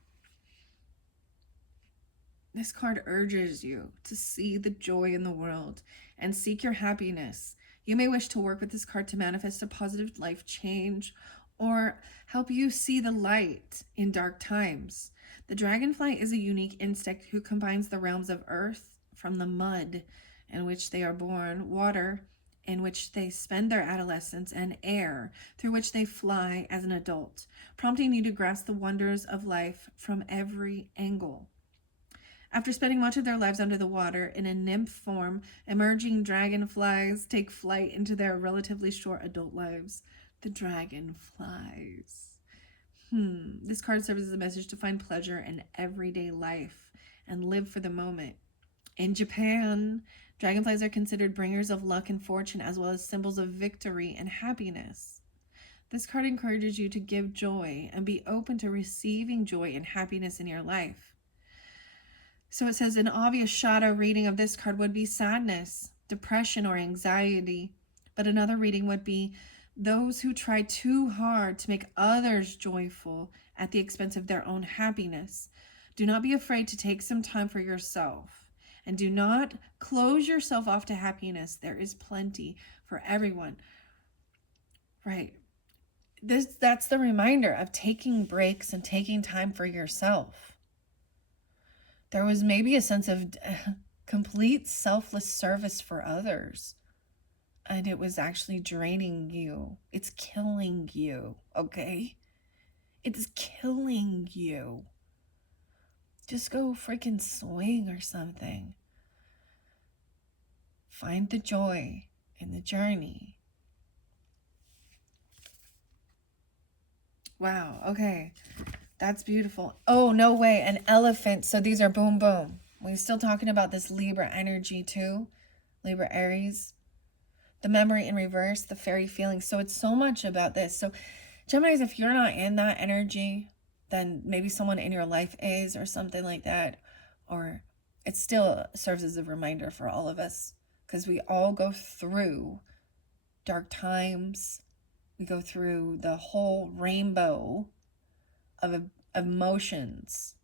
This card urges you to see the joy in the world and seek your happiness. You may wish to work with this card to manifest a positive life change or help you see the light in dark times. The dragonfly is a unique insect who combines the realms of earth from the mud in which they are born, water in which they spend their adolescence, and air through which they fly as an adult, prompting you to grasp the wonders of life from every angle. After spending much of their lives under the water in a nymph form, emerging dragonflies take flight into their relatively short adult lives. The dragonflies. This card serves as a message to find pleasure in everyday life and live for the moment. In Japan, dragonflies are considered bringers of luck and fortune, as well as symbols of victory and happiness. This card encourages you to give joy and be open to receiving joy and happiness in your life. So it says an obvious shadow reading of this card would be sadness, depression, or anxiety. But another reading would be those who try too hard to make others joyful at the expense of their own happiness. Do not be afraid to take some time for yourself. And do not close yourself off to happiness. There is plenty for everyone. Right. That's the reminder of taking breaks and taking time for yourself. There was maybe a sense of complete selfless service for others. And it was actually draining you. It's killing you, okay? It's killing you. Just go freaking swing or something. Find the joy in the journey. Wow, okay. That's beautiful. Oh, no way. An elephant. So these are boom, boom. We're still talking about this Libra energy too. Libra Aries. The memory in reverse, the fairy feeling. So it's so much about this. So Geminis, if you're not in that energy, then maybe someone in your life is or something like that. Or it still serves as a reminder for all of us because we all go through dark times. We go through the whole rainbow of emotions.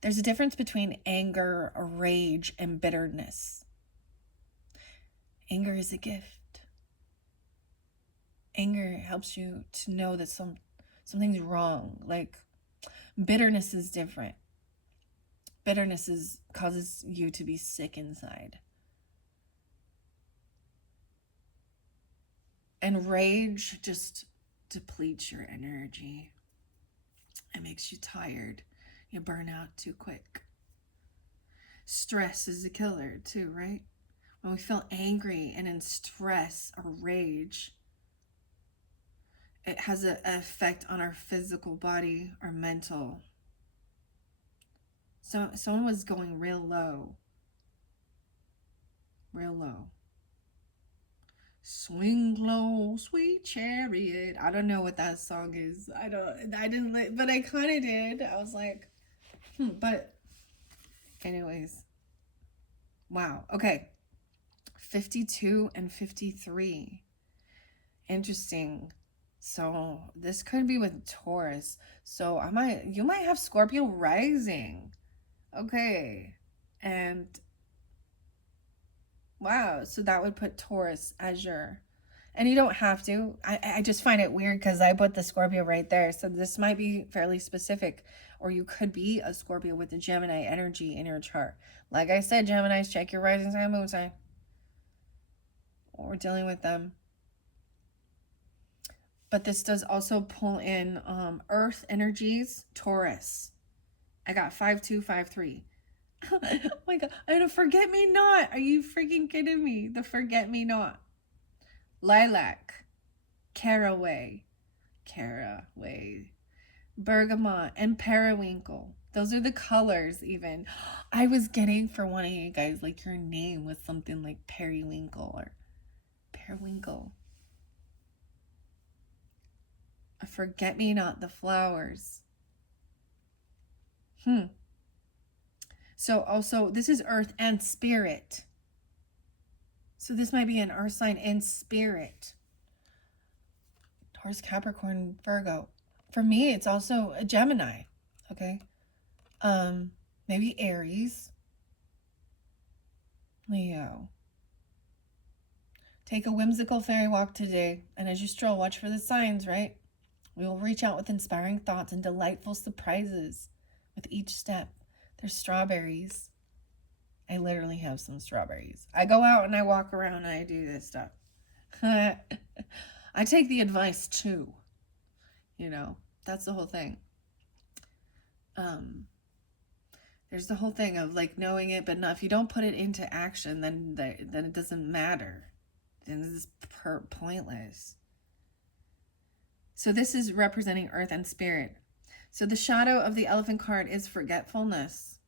There's a difference between anger, rage, and bitterness. Anger is a gift. Anger helps you to know that something's wrong. Like bitterness is different. Bitterness causes you to be sick inside. And rage just depletes your energy. It makes you tired. You burn out too quick. Stress is a killer too, right? When we feel angry and in stress or rage, it has an effect on our physical body or mental. So someone was going real low. Real low. Swing low, sweet chariot. I don't know what that song is. I didn't, but I kind of did. I was like, but anyways. Wow. Okay. 52 and 53. Interesting. So this could be with Taurus. So you might have Scorpio rising. Okay. And wow, so that would put Taurus as your, and you don't have to. I just find it weird because I put the Scorpio right there. So this might be fairly specific, or you could be a Scorpio with the Gemini energy in your chart. Like I said, Geminis, check your rising sign, moon sign. We're dealing with them. But this does also pull in Earth energies, Taurus. I got 5253. Oh my God. And a forget me not. Are you freaking kidding me? The forget me not. Lilac. Caraway. Bergamot and periwinkle. Those are the colors even. I was getting for one of you guys, like your name was something like periwinkle or periwinkle. A forget me not, the flowers. So also, this is earth and spirit. So this might be an earth sign in spirit. Taurus, Capricorn, Virgo. For me, it's also a Gemini. Okay. Maybe Aries. Leo. Take a whimsical fairy walk today, and as you stroll, watch for the signs, right? We will reach out with inspiring thoughts and delightful surprises with each step. There's strawberries. I literally have some strawberries. I go out and I walk around and I do this stuff. I take the advice too. You know, that's the whole thing. There's the whole thing of like knowing it, but not, if you don't put it into action, then it doesn't matter. Then it's pointless. So this is representing earth and spirit. So the shadow of the elephant card is forgetfulness.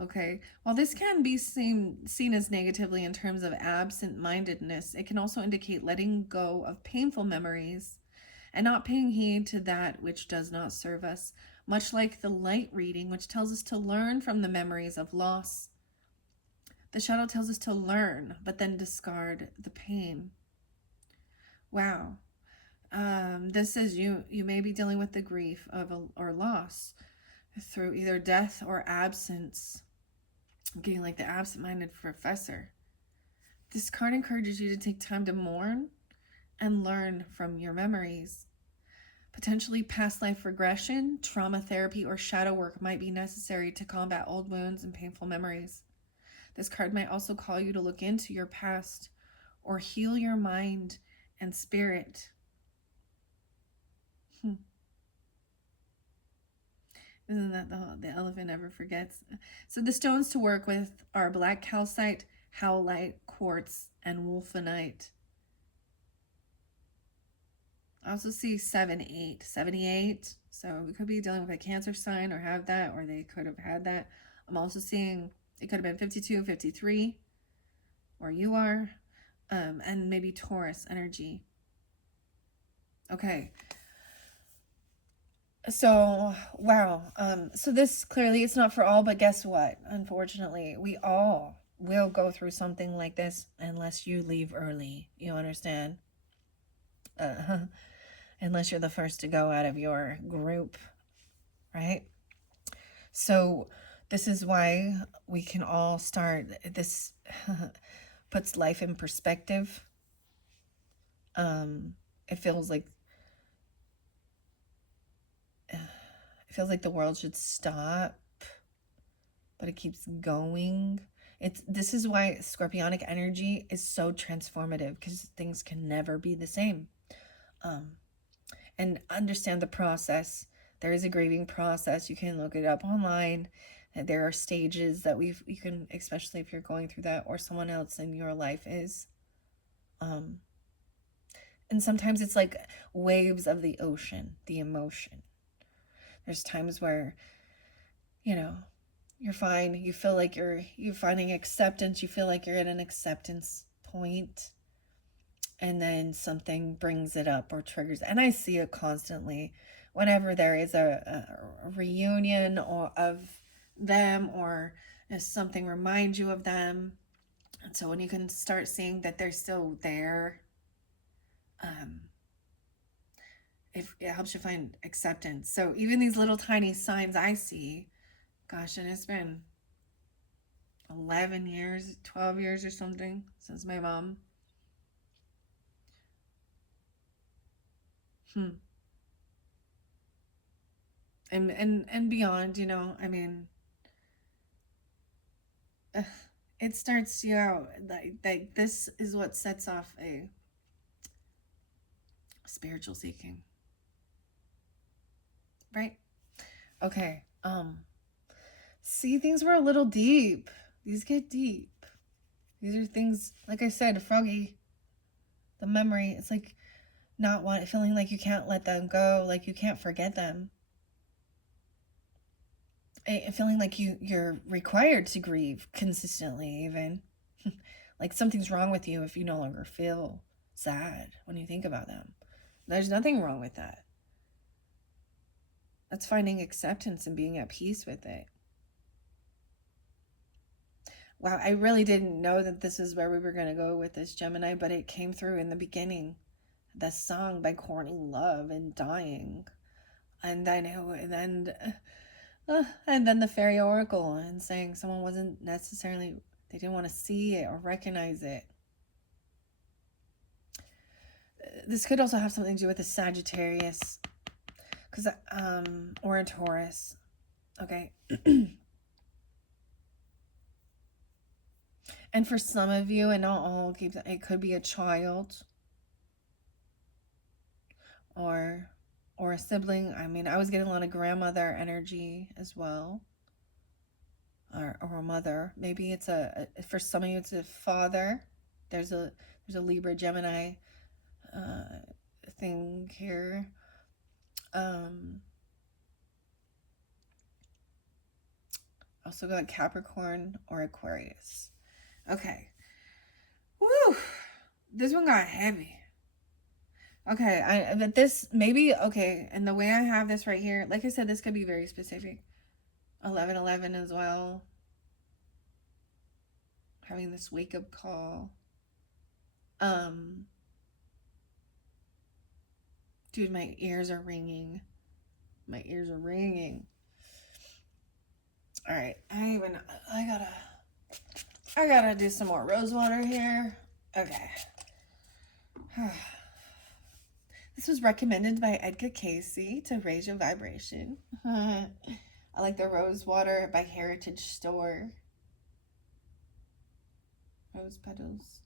Okay. While this can be seen as negatively in terms of absent-mindedness, it can also indicate letting go of painful memories and not paying heed to that which does not serve us, much like the light reading, which tells us to learn from the memories of loss. The shadow tells us to learn, but then discard the pain. Wow. This says you may be dealing with the grief of or loss through either death or absence. I'm getting like the absent-minded professor. This card encourages you to take time to mourn and learn from your memories. Potentially past life regression, trauma therapy, or shadow work might be necessary to combat old wounds and painful memories. This card might also call you to look into your past or heal your mind and spirit. Isn't that the elephant never forgets? So the stones to work with are black calcite, howlite, quartz, and wolfenite. I also see 78. So we could be dealing with a Cancer sign or have that, or they could have had that. I'm also seeing it could have been 52, 53, where you are, and maybe Taurus energy. Okay. So, wow. So this clearly it's not for all, but guess what? Unfortunately, we all will go through something like this unless you leave early. You understand? Unless you're the first to go out of your group, right? So this is why we can all start. This puts life in perspective. It feels like the world should stop, but it keeps going. This is why Scorpionic energy is so transformative, because things can never be the same. and understand the process. There is a grieving process. You can look it up online. There are stages that you can, especially if you're going through that or someone else in your life is. And sometimes it's like waves of the ocean, the emotion. There's times where, you're fine. You feel like you're finding acceptance. You feel like you're at an acceptance point. And then something brings it up or triggers. And I see it constantly whenever there is a reunion of them, or if something reminds you of them. And so when you can start seeing that they're still there, it helps you find acceptance. So even these little tiny signs I see, gosh, and it's been 11 years, 12 years or something since my mom. And beyond, I mean, it starts you out like this is what sets off a spiritual seeking, right? Okay. See, things were a little deep. These get deep. These are things, like I said, Froggy, the memory. It's like not feeling like you can't let them go, like you can't forget them. Feeling like you're required to grieve consistently, even. Like something's wrong with you if you no longer feel sad when you think about them. There's nothing wrong with that. That's finding acceptance and being at peace with it. Wow, I really didn't know that this is where we were going to go with this, Gemini, but it came through in the beginning. The song by Courtney Love and Dying. And then the fairy oracle and saying someone wasn't necessarily, they didn't want to see it or recognize it. This could also have something to do with the Sagittarius, or a Taurus. Okay. And for some of you, and not all, it could be a child or a sibling. I mean, I was getting a lot of grandmother energy as well, or a mother. Maybe it's for some of you it's a father. There's a Libra Gemini thing here. Also got Capricorn or Aquarius. Okay. Woo! This one got heavy. Okay, but this maybe, okay, and the way I have this right here, like I said, this could be very specific. 11/11 as well. Having this wake-up call. Dude, my ears are ringing. My ears are ringing. All right, I gotta do some more rose water here. Okay. This was recommended by Edgar Casey to raise your vibration. I like the rose water by Heritage Store. Rose petals.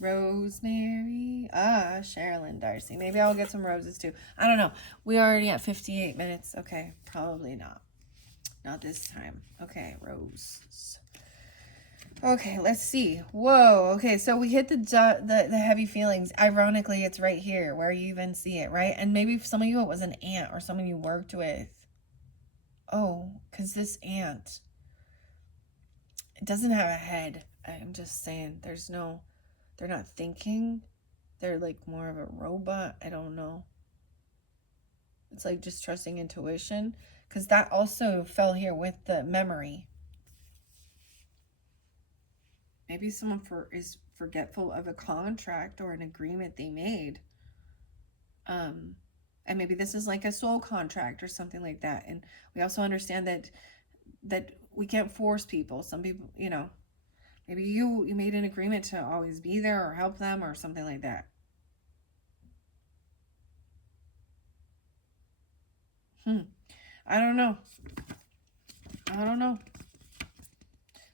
Rosemary. Sherilyn Darcy. Maybe I'll get some roses too. I don't know. We're already at 58 minutes. Okay, probably not. Not this time. Okay, roses. Okay, let's see. Whoa. Okay, so we hit the heavy feelings. Ironically, it's right here where you even see it, right? And maybe for some of you it was an aunt or someone you worked with. Oh, because this aunt, it doesn't have a head. I'm just saying, they're not thinking. They're like more of a robot. I don't know. It's like just trusting intuition, because that also fell here with the memory. Maybe someone is forgetful of a contract or an agreement they made. And maybe this is like a soul contract or something like that. And we also understand that we can't force people. Some people, maybe you made an agreement to always be there or help them or something like that. I don't know.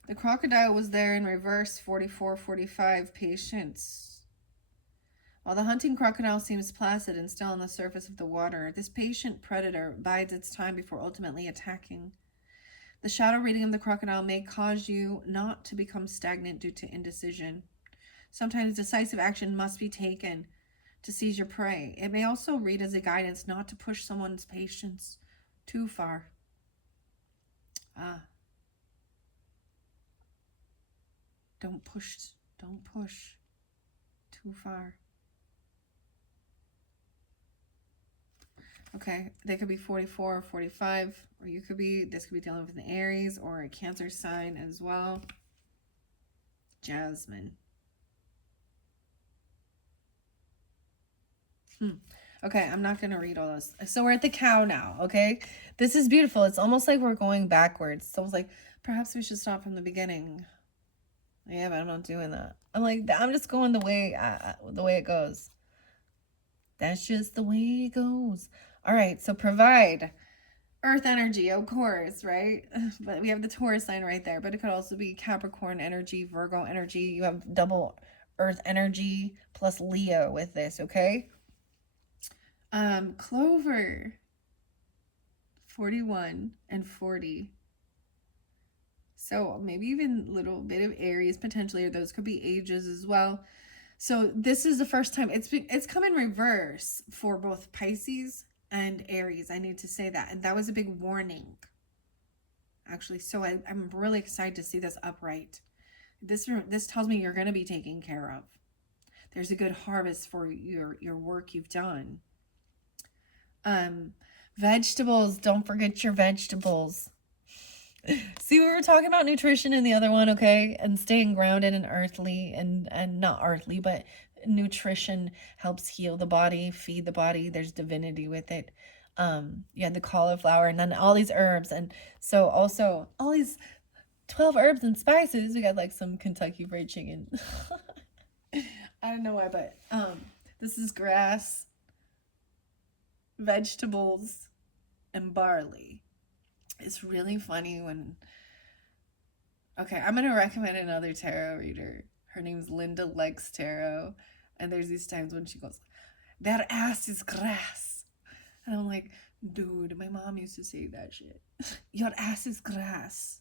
The crocodile was there in reverse, 44, 45, patience. While the hunting crocodile seems placid and still on the surface of the water, this patient predator bides its time before ultimately attacking. The shadow reading of the crocodile may cause you not to become stagnant due to indecision. Sometimes decisive action must be taken to seize your prey. It may also read as a guidance not to push someone's patience too far. Don't push too far. Okay, they could be 44 or 45, or this could be dealing with an Aries or a Cancer sign as well. Jasmine. Okay, I'm not going to read all those. So we're at the cow now, okay? This is beautiful. It's almost like we're going backwards. It's almost like, perhaps we should start from the beginning. Yeah, but I'm not doing that. I'm just going the way it goes. That's just the way it goes. All right, so provide. Earth energy, of course, right? But we have the Taurus sign right there. But it could also be Capricorn energy, Virgo energy. You have double Earth energy plus Leo with this, okay? Clover. 41 and 40. So maybe even a little bit of Aries potentially, or those could be ages as well. So this is the first time it's come in reverse for both Pisces and Aries. I need to say that. And that was a big warning, actually. So I'm really excited to see this upright. This tells me you're going to be taken care of. There's a good harvest for your work you've done. Vegetables. Don't forget your vegetables. See, we were talking about nutrition in the other one, okay? And staying grounded and earthly and not earthly, but nutrition helps heal the body, feed the body. There's divinity with it. You had the cauliflower and then all these herbs. And so also all these 12 herbs and spices. We got like some Kentucky Fried Chicken. I don't know why, but this is grass, vegetables, and barley. It's really funny when... Okay, I'm going to recommend another tarot reader. Her name's Linda Lex Tarot. And there's these times when she goes, "Their ass is grass." And I'm like, dude, my mom used to say that shit. Your ass is grass.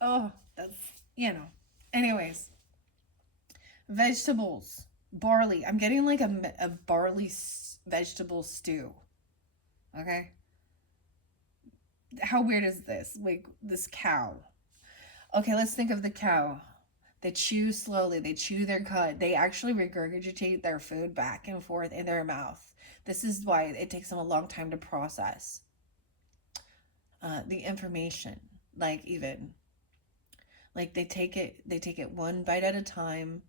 Oh, that's, Anyways. Vegetables. Barley. I'm getting like a barley vegetable stew. Okay? How weird is this? Like, this cow. Okay, let's think of the cow. They chew slowly. They chew their cud. They actually regurgitate their food back and forth in their mouth. This is why it takes them a long time to process the information. They take it one bite at a time.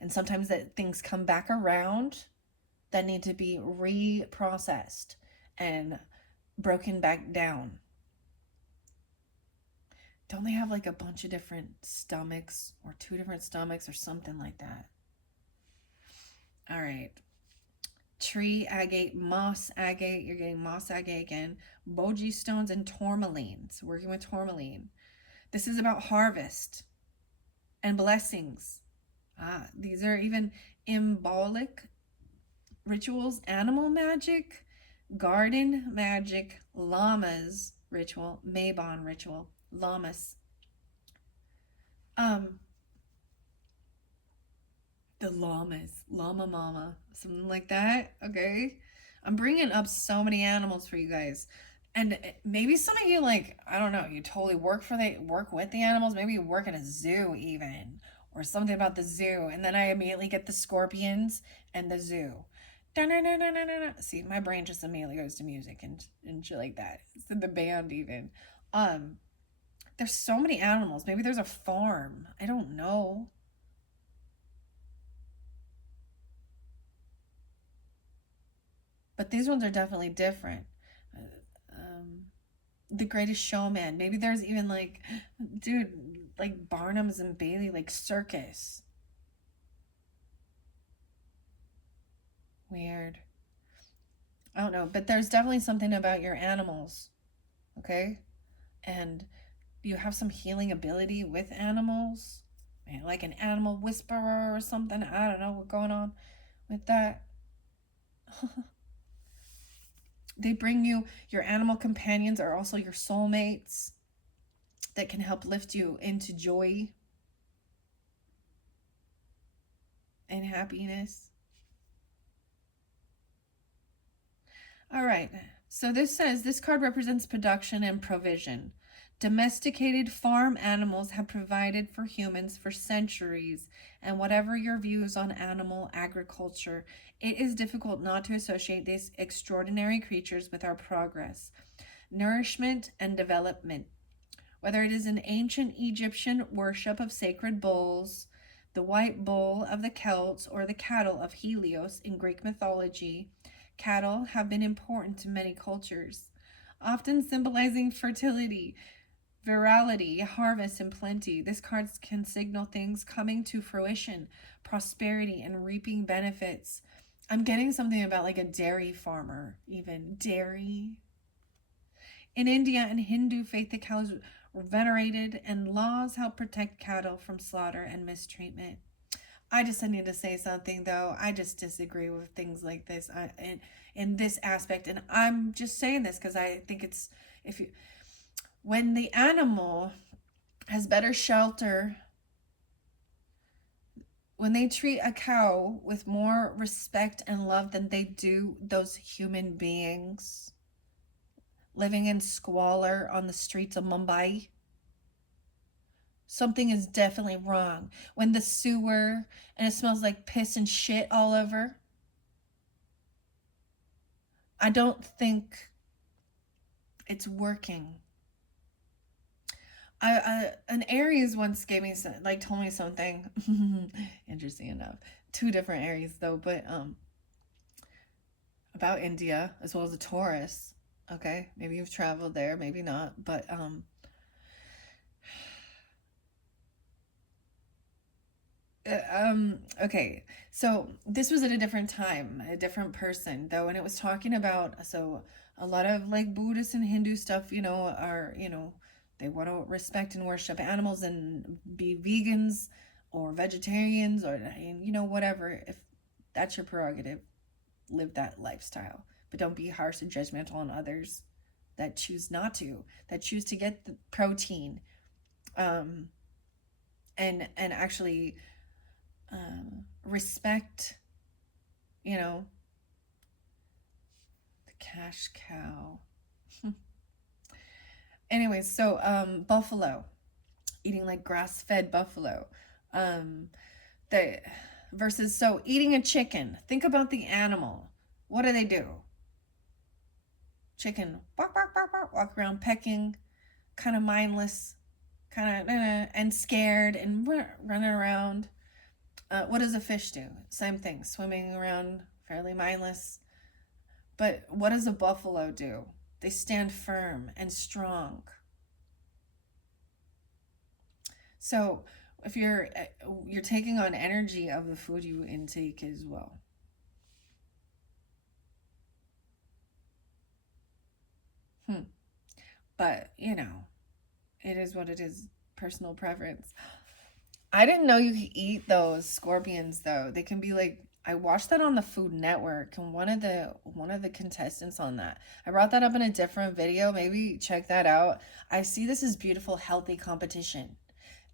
And sometimes that things come back around that need to be reprocessed and broken back down. Don't they have like a bunch of different stomachs or 2 different stomachs or something like that? All right. Tree agate, moss agate. You're getting moss agate again. Boji stones and tourmaline. So working with tourmaline. This is about harvest and blessings. These are even symbolic rituals, animal magic, garden magic, llamas ritual, Mabon ritual, llamas. The llamas, llama mama, something like that. Okay, I'm bringing up so many animals for you guys. And maybe some of you, like, I don't know, you totally work with the animals. Maybe you work in a zoo even, or something about the zoo. And then I immediately get the scorpions and the zoo. See, my brain just immediately goes to music and shit like that. It's in the band even. There's so many animals. Maybe there's a farm. I don't know. But these ones are definitely different. The Greatest Showman. Maybe there's even like, dude, like Barnum's and Bailey, like circus. Weird. I don't know, but there's definitely something about your animals, okay? And you have some healing ability with animals. like an animal whisperer or something. I don't know what's going on with that. They bring you, your animal companions are also your soulmates that can help lift you into joy and happiness. All right. So this says this card represents production and provision. Domesticated farm animals have provided for humans for centuries, and whatever your views on animal agriculture, it is difficult not to associate these extraordinary creatures with our progress, nourishment, and development. Whether it is an ancient Egyptian worship of sacred bulls, the white bull of the Celts, or the cattle of Helios in Greek mythology, cattle have been important to many cultures, often symbolizing fertility, virality, harvest, and plenty. This card can signal things coming to fruition, prosperity, and reaping benefits. I'm getting something about like a dairy farmer, even dairy. In India and Hindu faith, the cow is venerated, and laws help protect cattle from slaughter and mistreatment. I need to say something though. I just disagree with things like this in this aspect, and I'm just saying this because I think it's if you when the animal has better shelter, when they treat a cow with more respect and love than they do those human beings living in squalor on the streets of Mumbai, something is definitely wrong. When the sewer and it smells like piss and shit all over, I don't think it's working. An Aries once gave me some, like told me something interesting enough. Two different Aries though, but about India as well as a Taurus. Okay, maybe you've traveled there, maybe not, but okay, so this was at a different time, a different person though, and it was talking about, so a lot of like Buddhist and Hindu stuff, are, they want to respect and worship animals and be vegans or vegetarians or, whatever. If that's your prerogative, live that lifestyle, but don't be harsh and judgmental on others that choose not to, that choose to get the protein, um and actually respect, the cash cow. Anyways, so buffalo, eating like grass-fed buffalo, um they versus, so eating a chicken. Think about the animal. What do? Chicken walk, walk, walk, walk, walk around pecking, kind of mindless, kind of and scared and running around. What does a fish do? Same thing, swimming around, fairly mindless. But what does a buffalo do? They stand firm and strong. So if you're taking on energy of the food you intake as well. But it is what it is. Personal preference. I didn't know you could eat those scorpions though. They can be like, I watched that on the Food Network, and one of the contestants on that. I brought that up in a different video. Maybe check that out. I see this as beautiful, healthy competition.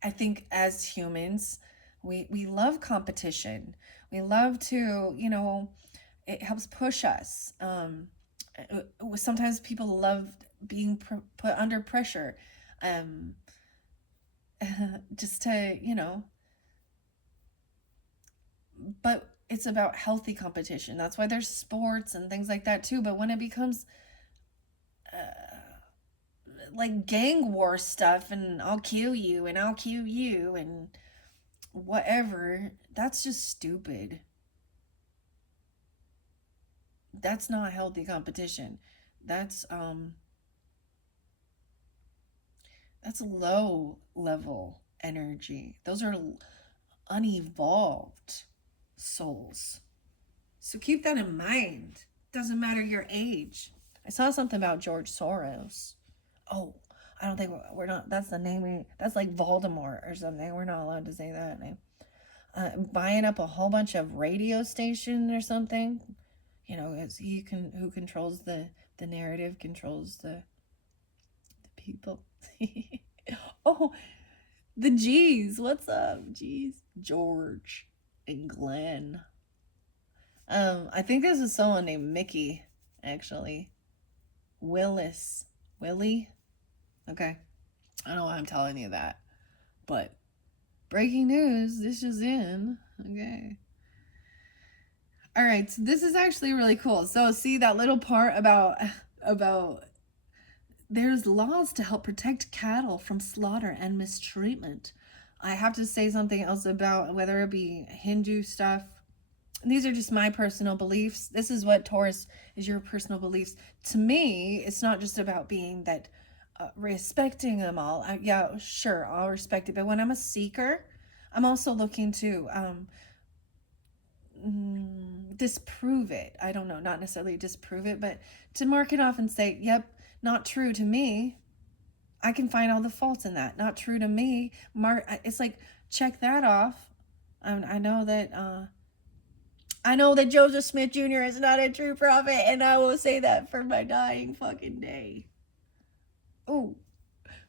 I think as humans, we love competition. We love to, it helps push us. Sometimes people love being put under pressure. Um, just to, but it's about healthy competition. That's why there's sports and things like that too. But when it becomes like gang war stuff, and I'll kill you and I'll kill you and whatever, that's just stupid. That's not healthy competition. That's that's low level energy. Those are unevolved souls. So keep that in mind. Doesn't matter your age. I saw something about George Soros. Oh, I don't think we're not, that's the name, that's like Voldemort or something. We're not allowed to say that name. Buying up a whole bunch of radio stations or something. You know, as who controls the narrative, controls the people. Oh, the G's. What's up, G's? George and Glenn. I think there's a someone named Mickey, actually. Willis. Willie? Okay. I don't know why I'm telling you that. But breaking news, this is in. Okay. All right, so this is actually really cool. So see that little part about there's laws to help protect cattle from slaughter and mistreatment. I have to say something else about whether it be Hindu stuff. These are just my personal beliefs. This is what Taurus is, your personal beliefs. To me, it's not just about being that respecting them all. Yeah, sure, I'll respect it. But when I'm a seeker, I'm also looking to disprove it. I don't know, not necessarily disprove it, but to mark it off and say, yep, not true to me. I can find all the faults in that. Not true to me. It's like, check that off. I know that Joseph Smith Jr. is not a true prophet, and I will say that for my dying fucking day. Oh,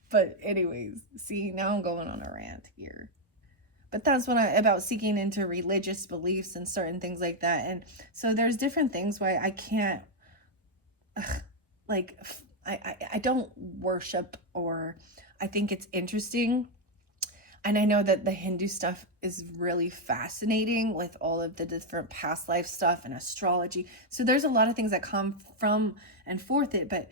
but anyways, see, now I'm going on a rant here. But that's what about seeking into religious beliefs and certain things like that. And so there's different things why I can't, like, I don't worship, or I think it's interesting. And I know that the Hindu stuff is really fascinating with all of the different past life stuff and astrology. So there's a lot of things that come from and forth it. But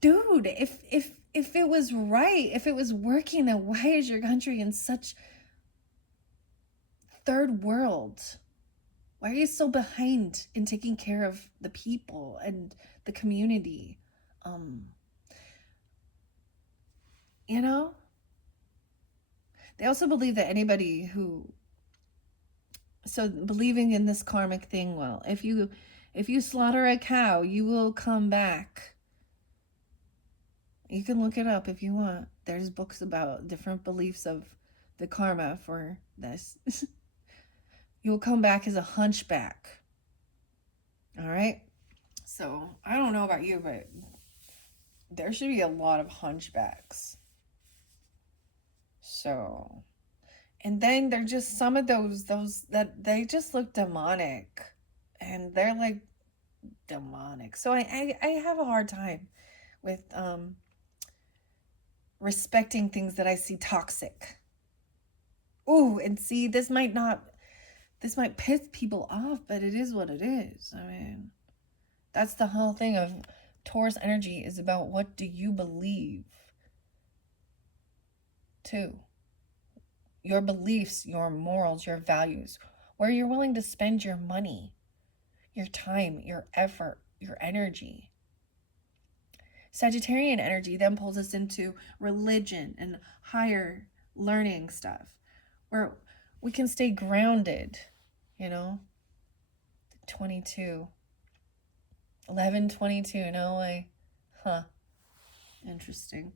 dude, if it was right, if it was working, then why is your country in such third world? Why are you so behind in taking care of the people and the community? You know? They also believe that anybody who, so believing in this karmic thing, well, if you slaughter a cow, you will come back. You can look it up if you want. There's books about different beliefs of the karma for this. You will come back as a hunchback. All right? So, I don't know about you, but there should be a lot of hunchbacks. So, and then they're just some of those that they just look demonic. And they're like demonic. So I have a hard time with respecting things that I see toxic. Ooh, and see, this might piss people off, but it is what it is. I mean, that's the whole thing of Taurus energy, is about what do you believe too. Your beliefs, your morals, your values, where you're willing to spend your money, your time, your effort, your energy. Sagittarian energy then pulls us into religion and higher learning stuff, where we can stay grounded, you know. 22. 11/22, no way. Huh. Interesting.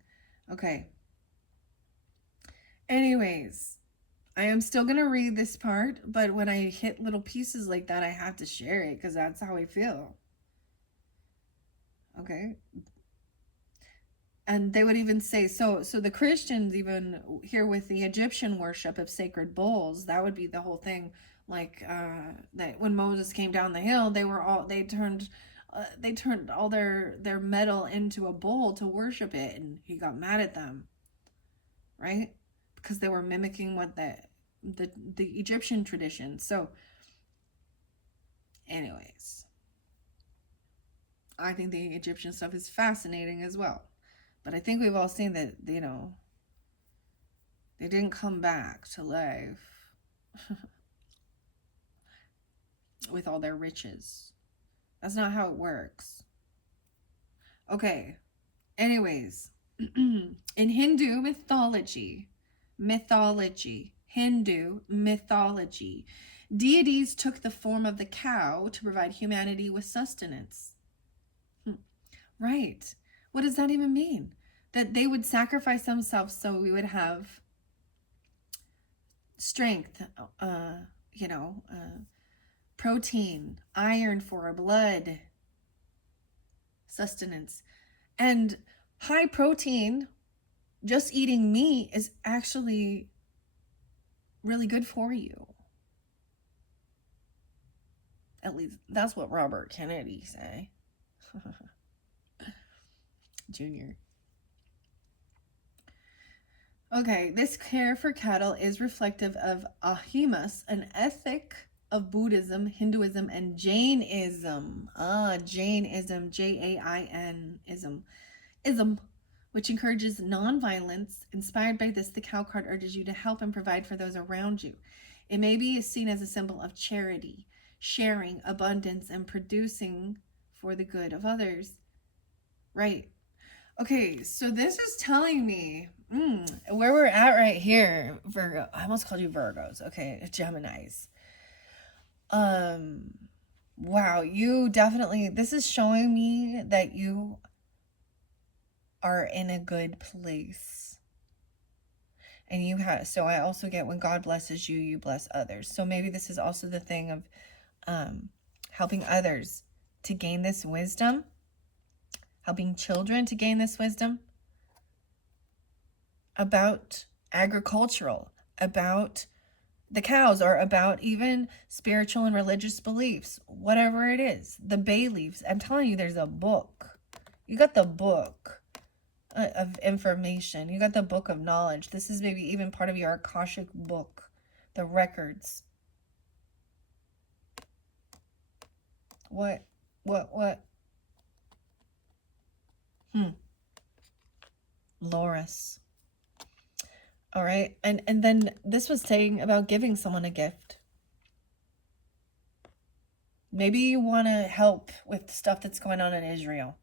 Okay. Anyways, I am still going to read this part, but when I hit little pieces like that, I have to share it because that's how I feel. Okay. And they would even say, so the Christians, even here with the Egyptian worship of sacred bulls, that would be the whole thing. Like that when Moses came down the hill, they turned all their metal into a bull to worship it, and he got mad at them, right? Because they were mimicking what the Egyptian tradition. So anyways, I think the Egyptian stuff is fascinating as well. But I think we've all seen that, you know, they didn't come back to life with all their riches. That's not how it works. Okay. Anyways, in Hindu mythology, Hindu mythology, deities took the form of the cow to provide humanity with sustenance. Right. What does that even mean? That they would sacrifice themselves so we would have strength, protein, iron for our blood, sustenance. And high protein, just eating meat is actually really good for you. At least that's what Robert Kennedy say. Junior. Okay, this care for cattle is reflective of Ahimas, an ethic of Buddhism, Hinduism, and Jainism. Jainism, Jainism, which encourages non-violence. Inspired by this, the cow card urges you to help and provide for those around you. It may be seen as a symbol of charity, sharing, abundance, and producing for the good of others. Right. Okay, so this is telling me where we're at right here, Virgo. I almost called you Virgos. Okay, Geminis. Wow, you definitely, this is showing me that you are in a good place. And you have, so I also get when God blesses you, you bless others. So maybe this is also the thing of helping others to gain this wisdom, helping children to gain this wisdom about agricultural, about the cows, or about even spiritual and religious beliefs, whatever it is, the bay leaves. I'm telling you, there's a book. You got the book of information. You got the book of knowledge. This is maybe even part of your Akashic book, the records. What? Loris. All right. And then this was saying about giving someone a gift. Maybe you want to help with stuff that's going on in Israel.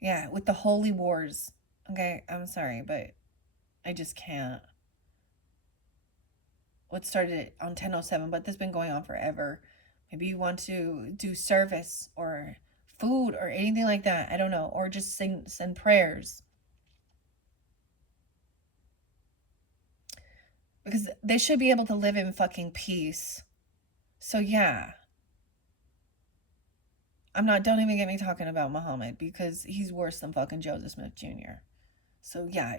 Yeah, with the holy wars. Okay, I'm sorry, but I just can't. What started it on 10:07, but this has been going on forever. Maybe you want to do service or food or anything like that. I don't know. Or just send prayers. Because they should be able to live in fucking peace. So yeah. Don't even get me talking about Muhammad, because he's worse than fucking Joseph Smith Jr. So yeah,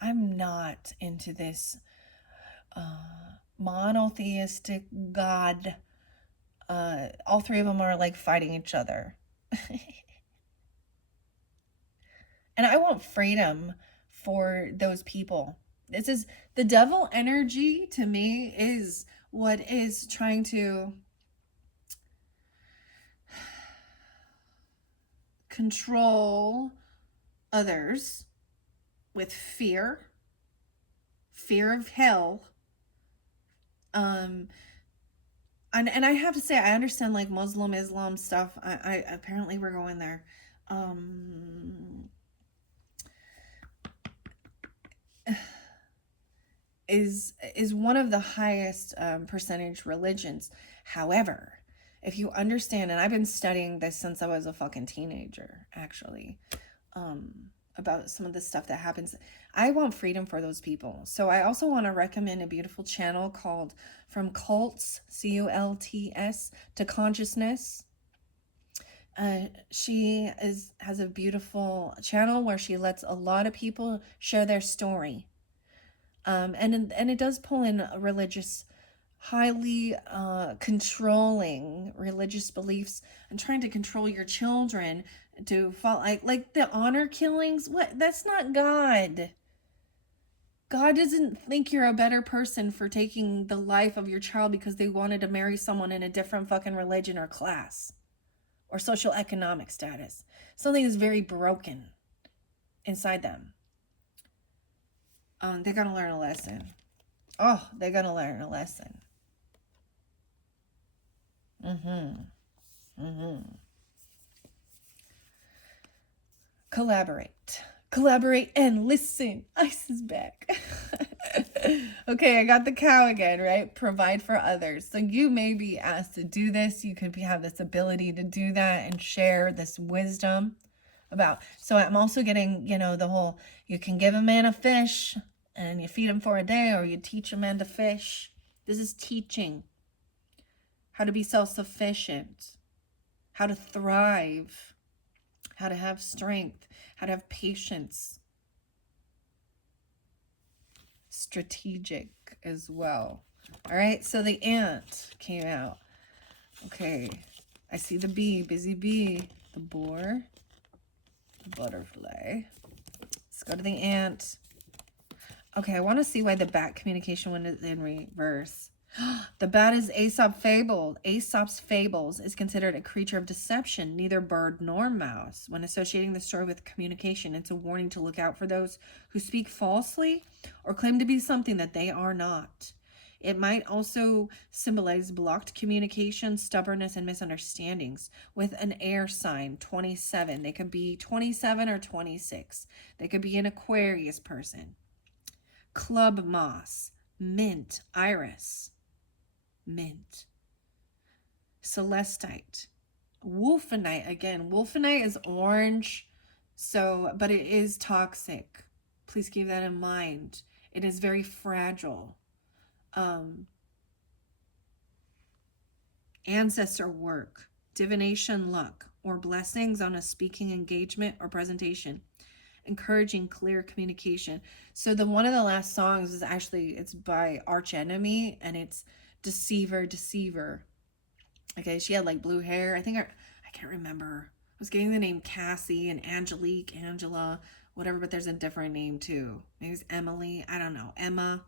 I'm not into this monotheistic God. All three of them are like fighting each other. And I want freedom for those people. This is the devil energy to me, is what is trying to control others with fear of hell. And I have to say, I understand like Muslim Islam stuff. I apparently we're going there. Is one of the highest percentage religions. However, if you understand, and I've been studying this since I was a fucking teenager, actually, about some of the stuff that happens. I want freedom for those people. So I also want to recommend a beautiful channel called From Cults, C-U-L-T-S, to Consciousness. She has a beautiful channel where she lets a lot of people share their story. And it does pull in religious, highly controlling religious beliefs, and trying to control your children to fall like the honor killings. What? That's not God. God doesn't think you're a better person for taking the life of your child because they wanted to marry someone in a different fucking religion or class or social economic status. Something is very broken inside them. They're gonna learn a lesson. Oh, they're gonna learn a lesson. Collaborate and listen. Ice is back. Okay, I got the cow again, right? Provide for others. So you may be asked to do this. You could have this ability to do that and share this wisdom about. So I'm also getting, the whole, you can give a man a fish and you feed him for a day, or you teach a man to fish. This is teaching how to be self-sufficient, how to thrive, how to have strength, how to have patience. Strategic as well. All right, so the ant came out. Okay, I see the bee, busy bee, the boar, the butterfly. Let's go to the ant. Okay, I want to see why the bat communication one is in reverse. The bat is Aesop's Fables is considered a creature of deception, neither bird nor mouse. When associating the story with communication, it's a warning to look out for those who speak falsely or claim to be something that they are not. It might also symbolize blocked communication, stubbornness, and misunderstandings. With an air sign, 27. They could be 27 or 26. They could be an Aquarius person. Club moss, mint, iris, mint, celestite, wolfenite. Again, wolfenite is orange, but it is toxic. Please keep that in mind. It is very fragile. Ancestor work, divination luck, or blessings on a speaking engagement or presentation. Encouraging clear communication. So one of the last songs is actually, it's by Arch Enemy, and it's Deceiver, Deceiver. Okay, she had like blue hair. I can't remember. I was getting the name Cassie and Angelique, Angela, whatever, but there's a different name too. Maybe it's Emily. I don't know. Emma.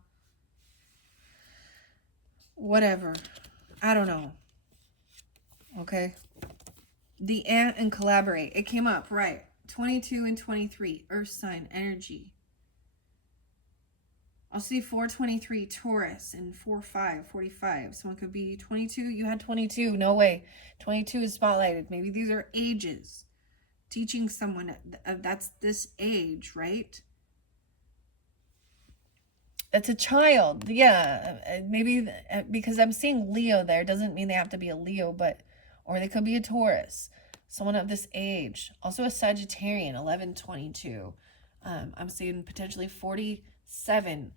Whatever. I don't know. Okay. The ant and collaborate. It came up, right. 22 and 23, earth sign, energy. I'll see 423, Taurus, and 45, 45. Someone could be 22. You had 22. No way. 22 is spotlighted. Maybe these are ages. Teaching someone that's this age, right? It's a child. Yeah. Maybe because I'm seeing Leo there. Doesn't mean they have to be a Leo, or they could be a Taurus. Someone of this age. Also a Sagittarian, 1122. I'm seeing potentially 47.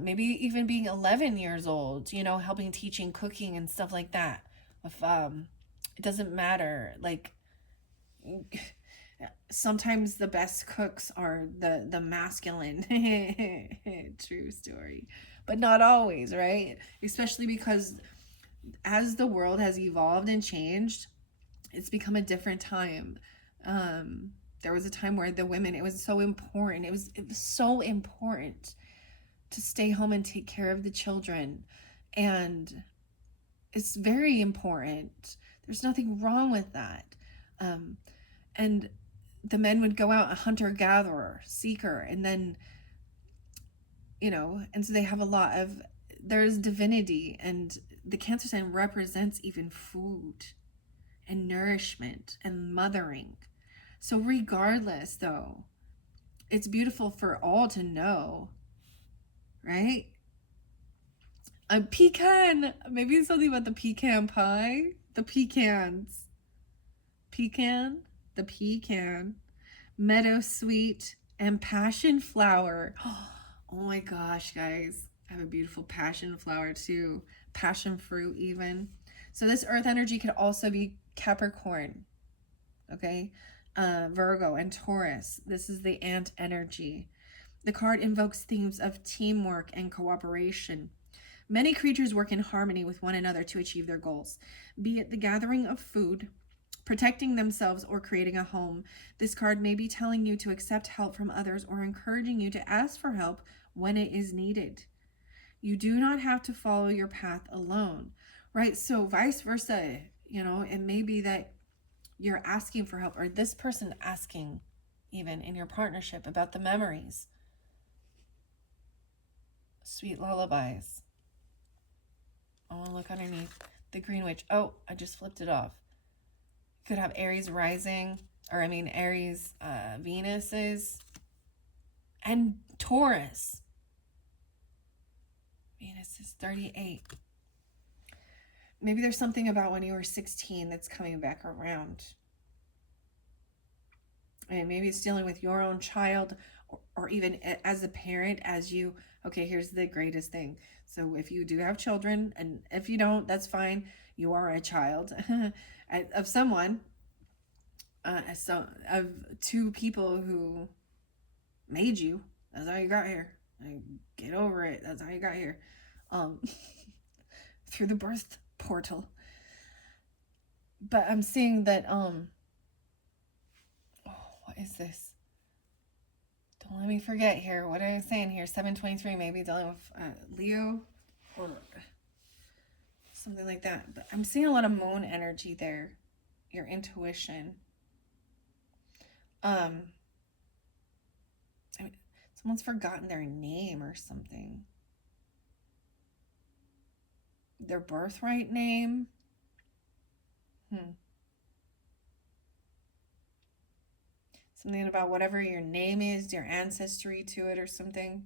Maybe even being 11 years old, helping, teaching, cooking, and stuff like that. If it doesn't matter. Like, sometimes the best cooks are the masculine. True story. But not always, right? Especially because as the world has evolved and changed, it's become a different time. There was a time where the women, it was so important. It was so important to stay home and take care of the children. And it's very important. There's nothing wrong with that. And the men would go out, a hunter-gatherer, seeker, and then, and so they have there's divinity, and the Cancer sign represents even food and nourishment and mothering. So regardless, though, it's beautiful for all to know, right? A pecan, maybe something about the pecan pie, the pecans, the pecan, meadow sweet, and passion flower. Oh my gosh, guys, I have a beautiful passion flower too, passion fruit even. So this earth energy could also be Capricorn, okay? Virgo and Taurus. This is the ant energy. The card invokes themes of teamwork and cooperation. Many creatures work in harmony with one another to achieve their goals, be it the gathering of food, protecting themselves, or creating a home. This card may be telling you to accept help from others or encouraging you to ask for help when it is needed. You do not have to follow your path alone, right? So vice versa, it may be that you're asking for help, or this person asking, even in your partnership, about the memories. Sweet lullabies. I want to look underneath the Green Witch. Oh, I just flipped it off. You could have Aries rising, Aries Venuses, and Taurus. is this? 38. Maybe there's something about when you were 16 that's coming back around. And maybe it's dealing with your own child, or even as a parent, as you, okay, here's the greatest thing. So if you do have children, and if you don't, that's fine. You are a child of someone, so of two people who made you. That's how you got here. Get over it. That's how you got here. Through the birth portal. But I'm seeing that, what is this? Don't let me forget here. What am I saying here? 723, maybe dealing with Leo or something like that. But I'm seeing a lot of moon energy there. Your intuition. I mean, someone's forgotten their name or something. Their birthright name. Something about whatever your name is, your ancestry to it or something.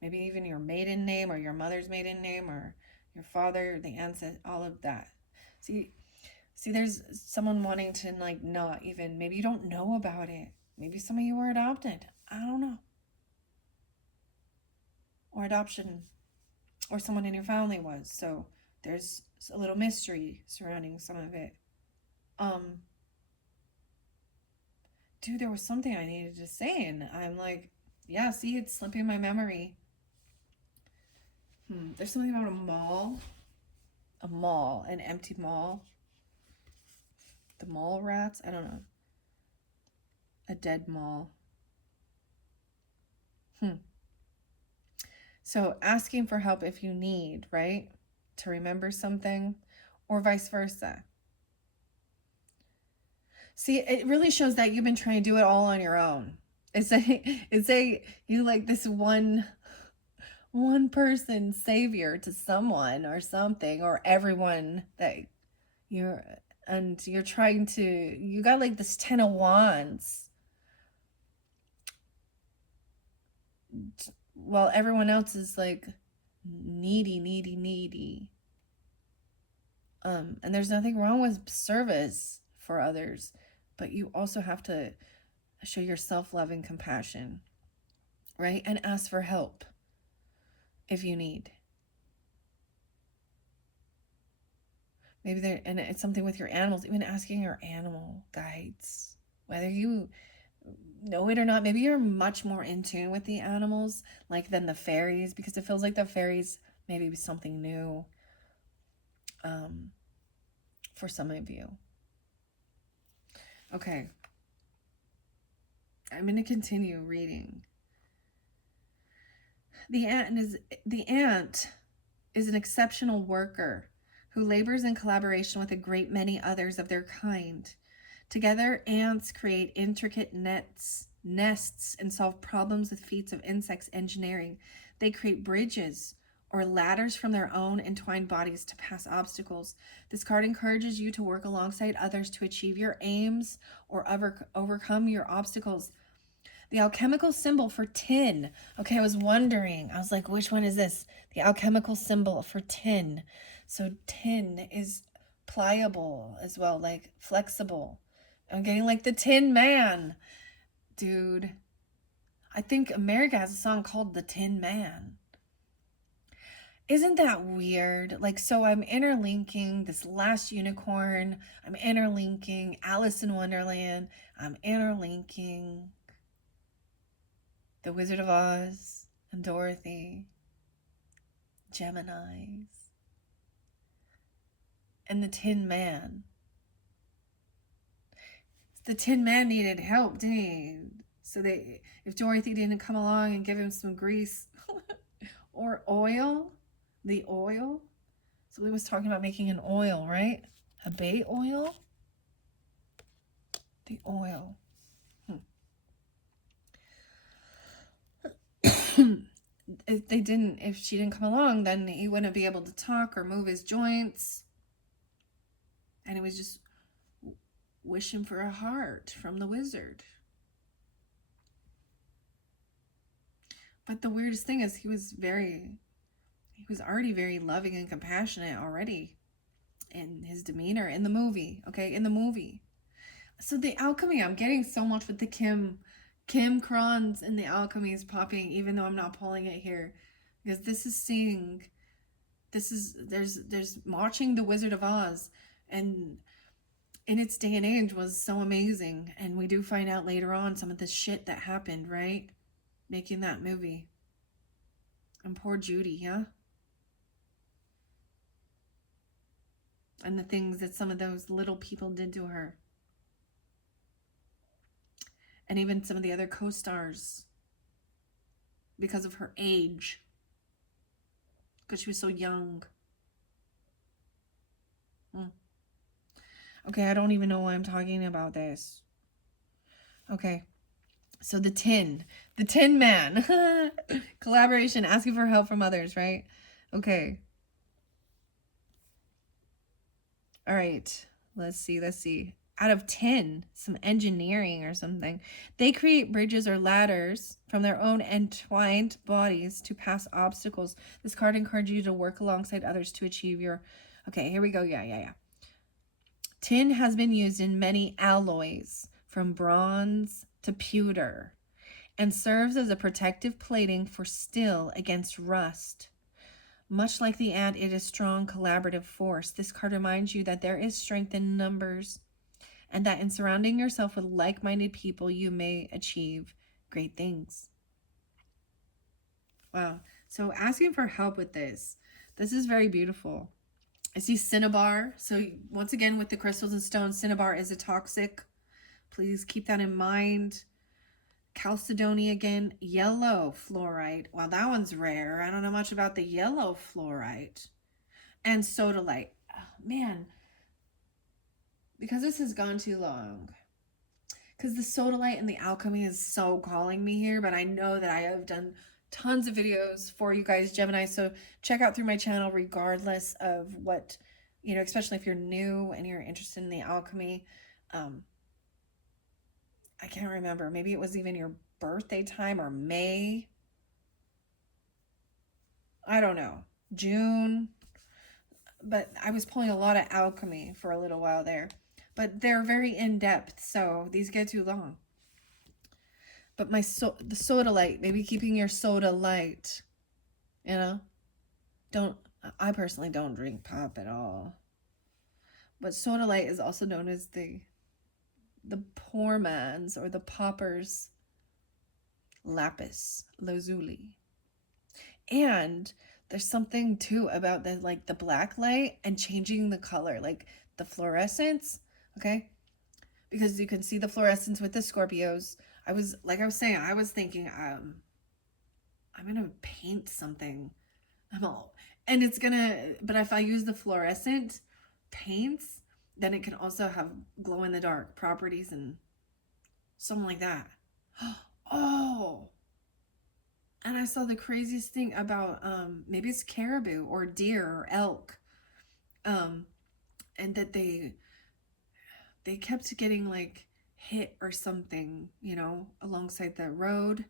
Maybe even your maiden name, or your mother's maiden name, or your father, the ancestor, all of that. See, there's someone wanting to like not even, maybe you don't know about it. Maybe some of you were adopted. I don't know. Or adoption, or someone in your family was. So there's a little mystery surrounding some of it. Dude, there was something I needed to say, and I'm like, yeah, see, it's slipping my memory. There's something about a mall, an empty mall. The mall rats, I don't know. A dead mall. So asking for help if you need, right? To remember something, or vice versa. See, it really shows that you've been trying to do it all on your own. It's you like this one person savior to someone or something, or everyone that you're trying to, you got like this 10 of Wands, while everyone else is like needy. And there's nothing wrong with service for others, but you also have to show your self-love and compassion, right? And ask for help if you need. Maybe and it's something with your animals, even asking your animal guides, whether you know it or not. Maybe you're much more in tune with the animals than the fairies, because it feels like the fairies maybe be something new for some of you. Okay. I'm going to continue reading. The ant is an exceptional worker who labors in collaboration with a great many others of their kind. Together, ants create intricate nests, and solve problems with feats of insects engineering. They create bridges or ladders from their own entwined bodies to pass obstacles. This card encourages you to work alongside others to achieve your aims or overcome your obstacles. The alchemical symbol for tin. Okay, I was wondering. I was like, which one is this? The alchemical symbol for tin. So tin is pliable as well, like flexible. I'm getting like the Tin Man. Dude, I think America has a song called The Tin Man. Isn't that weird? So I'm interlinking this Last Unicorn. I'm interlinking Alice in Wonderland. I'm interlinking The Wizard of Oz and Dorothy, Geminis, and the Tin Man. The Tin Man needed help, didn't he? So if Dorothy didn't come along and give him some grease or oil, the oil. So he was talking about making an oil, right? A bay oil? The oil. If she didn't come along, then he wouldn't be able to talk or move his joints. And it was just wishing for a heart from the wizard. But the weirdest thing is he was very he was already very loving and compassionate already in his demeanor in the movie. Okay, in the movie. So the alchemy, I'm getting so much with the Kim Kron's and the alchemy is popping, even though I'm not pulling it here, because this is seeing, this is there's watching the Wizard of Oz, and in its day and age was so amazing, and we do find out later on some of the shit that happened, right, making that movie. And poor Judy, yeah. And the things that some of those little people did to her. And even some of the other co-stars. Because of her age. Because she was so young. Okay, I don't even know why I'm talking about this. Okay. So the Tin Man. Collaboration, asking for help from others, right? Okay. All right. Let's see. Out of 10, some engineering or something. They create bridges or ladders from their own entwined bodies to pass obstacles. This card encourages you to work alongside others to achieve your... Okay, here we go. Yeah. Tin has been used in many alloys, from bronze to pewter, and serves as a protective plating for steel against rust. Much like the ant, it is strong collaborative force. This card reminds you that there is strength in numbers, and that in surrounding yourself with like-minded people, you may achieve great things. Wow. So asking for help with this is very beautiful. I see cinnabar. So once again, with the crystals and stones, cinnabar is a toxic. Please keep that in mind. Chalcedony again, yellow fluorite. Well, that one's rare. I don't know much about the yellow fluorite. And sodalite. Oh, man, because this has gone too long. Because the sodalite and the alchemy is so calling me here, but I know that I have done tons of videos for you guys, Gemini, so check out through my channel regardless of what, you know, especially if you're new and you're interested in the alchemy. I can't remember, maybe it was even your birthday time or May, I don't know, June, but I was pulling a lot of alchemy for a little while there, but they're very in-depth, so these get too long. But the sodalite, maybe keeping your soda light, you know? I personally don't drink pop at all. But sodalite is also known as the poor man's or the pauper's lapis lazuli. And there's something too about the black light and changing the color, like the fluorescence, okay? Because you can see the fluorescence with the Scorpios. I was thinking, I'm gonna paint something. But if I use the fluorescent paints, then it can also have glow in the dark properties and something like that. Oh, and I saw the craziest thing about, maybe it's caribou or deer or elk. And that they kept getting like hit or something, you know, alongside the road,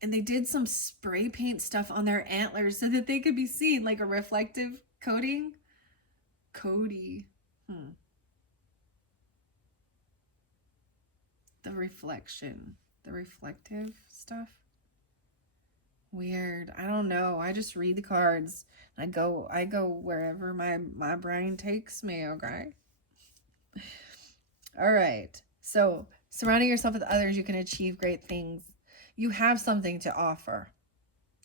and they did some spray paint stuff on their antlers so that they could be seen, like a reflective coating. The reflective stuff. Weird. I don't know. I just read the cards. I go wherever my brain takes me, okay? All right. So, surrounding yourself with others, you can achieve great things. You have something to offer.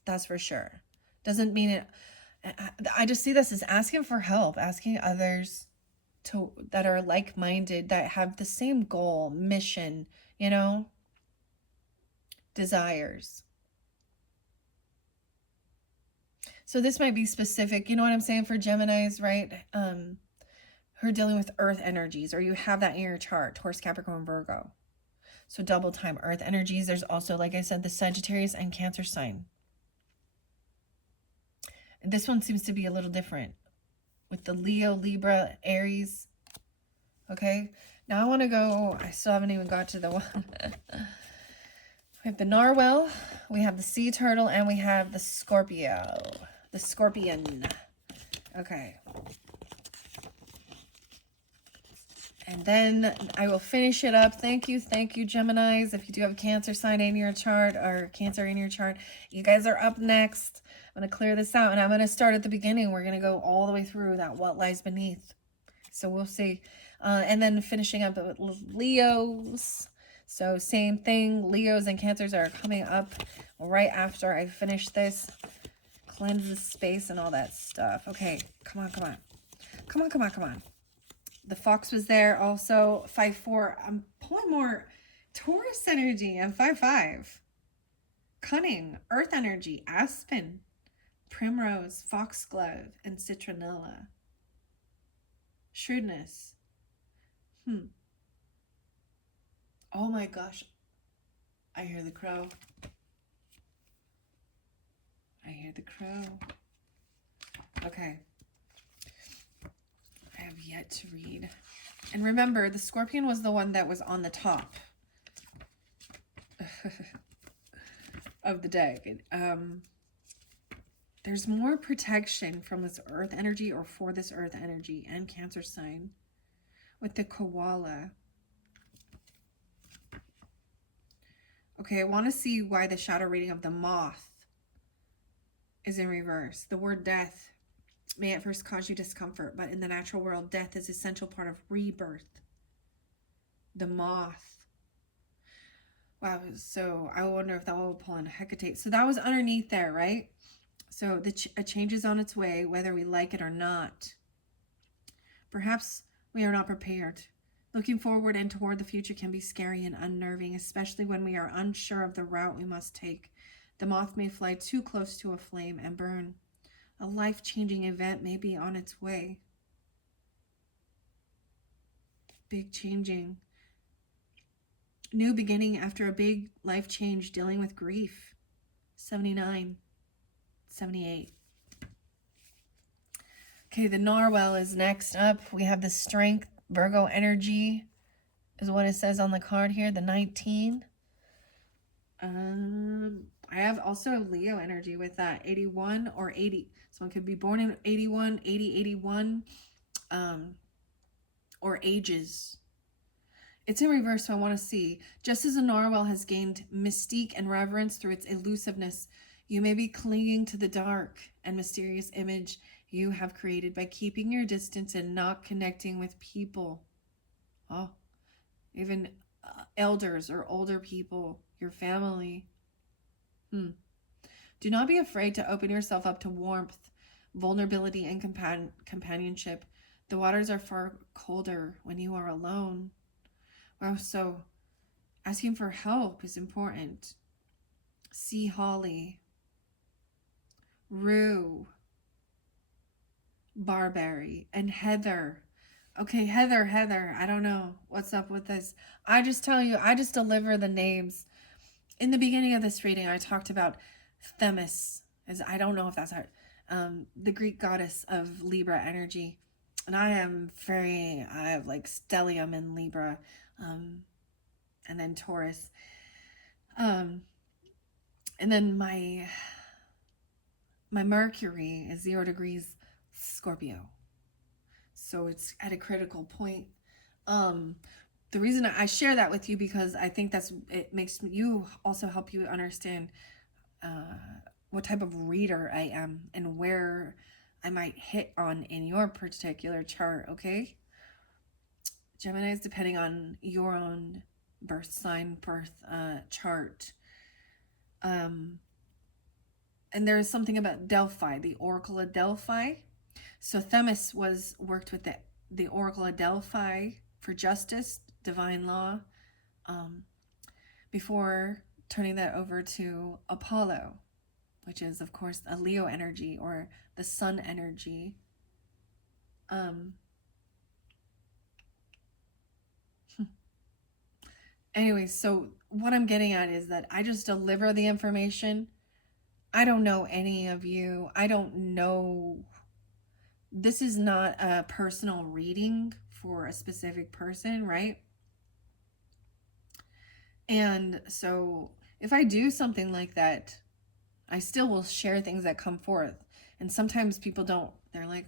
That's for sure. Doesn't mean it. I just see this as asking for help, asking others that are like-minded, that have the same goal, mission, you know, desires. So this might be specific, you know what I'm saying, for Geminis, right? Who are dealing with earth energies, or you have that in your chart, Taurus, Capricorn, Virgo. So double time earth energies. There's also, like I said, the Sagittarius and Cancer sign. And this one seems to be a little different with the Leo, Libra, Aries. Okay, now I want to go, I still haven't even got to the one. We have the Narwhal, we have the Sea Turtle, and we have the Scorpio. the Scorpion. Okay. And then I will finish it up. Thank you, Geminis. If you do have a Cancer sign in your chart or Cancer in your chart, you guys are up next. I'm going to clear this out, and I'm going to start at the beginning. We're going to go all the way through that what lies beneath. So we'll see. And then finishing up with Leos. So same thing. Leos and Cancers are coming up right after I finish this. Cleanse the space and all that stuff. Okay, come on, come on. Come on, come on, come on. The Fox was there also. 5-4. I'm pulling more Taurus energy. And 5-5. Cunning. Earth energy. Aspen. Primrose. Foxglove. And Citronella. Shrewdness. Oh my gosh. I hear the crow. I hear the crow. Okay. I have yet to read. And remember, the Scorpion was the one that was on the top of the deck. There's more protection from this earth energy or for this earth energy and Cancer sign with the koala. Okay, I want to see why the shadow reading of the moth is in reverse. The word death may at first cause you discomfort, but in the natural world, death is an essential part of rebirth. The moth. Wow, so I wonder if that will pull in Hecate. So that was underneath there, right? So a change is on its way, whether we like it or not. Perhaps we are not prepared. Looking forward and toward the future can be scary and unnerving, especially when we are unsure of the route we must take. The moth may fly too close to a flame and burn. A life-changing event may be on its way. Big changing. New beginning after a big life change, dealing with grief. 79. 78. Okay, the narwhal is next up. We have the strength. Virgo energy is what it says on the card here. The 19. I have also Leo energy with that. 81 or 80. Someone could be born in 81, 80, 81. Or ages. It's in reverse, so I want to see. Just as a narwhal has gained mystique and reverence through its elusiveness, you may be clinging to the dark and mysterious image you have created by keeping your distance and not connecting with people. Oh, even elders or older people, your family. Do not be afraid to open yourself up to warmth, vulnerability, and companionship. The waters are far colder when you are alone. Wow, so asking for help is important. Sea holly. Rue. Barberry. And heather. Okay, Heather. I don't know what's up with this. I just tell you, I just deliver the names. In the beginning of this reading, I talked about Themis. I don't know if that's right. The Greek goddess of Libra energy. And I have like stellium in Libra. And then Taurus. And then my Mercury is 0 degrees Scorpio. So it's at a critical point. The reason I share that with you because I think it makes you also help you understand what type of reader I am and where I might hit on in your particular chart, okay? Gemini is depending on your own birth sign, birth chart. And there is something about Delphi, the Oracle of Delphi. So Themis worked with the Oracle of Delphi for justice, divine law, before turning that over to Apollo, which is, of course, a Leo energy or the sun energy. Anyway, so what I'm getting at is that I just deliver the information. I don't know any of you. I don't know. This is not a personal reading for a specific person, right? And so if I do something like that, I still will share things that come forth. And sometimes people don't, they're like,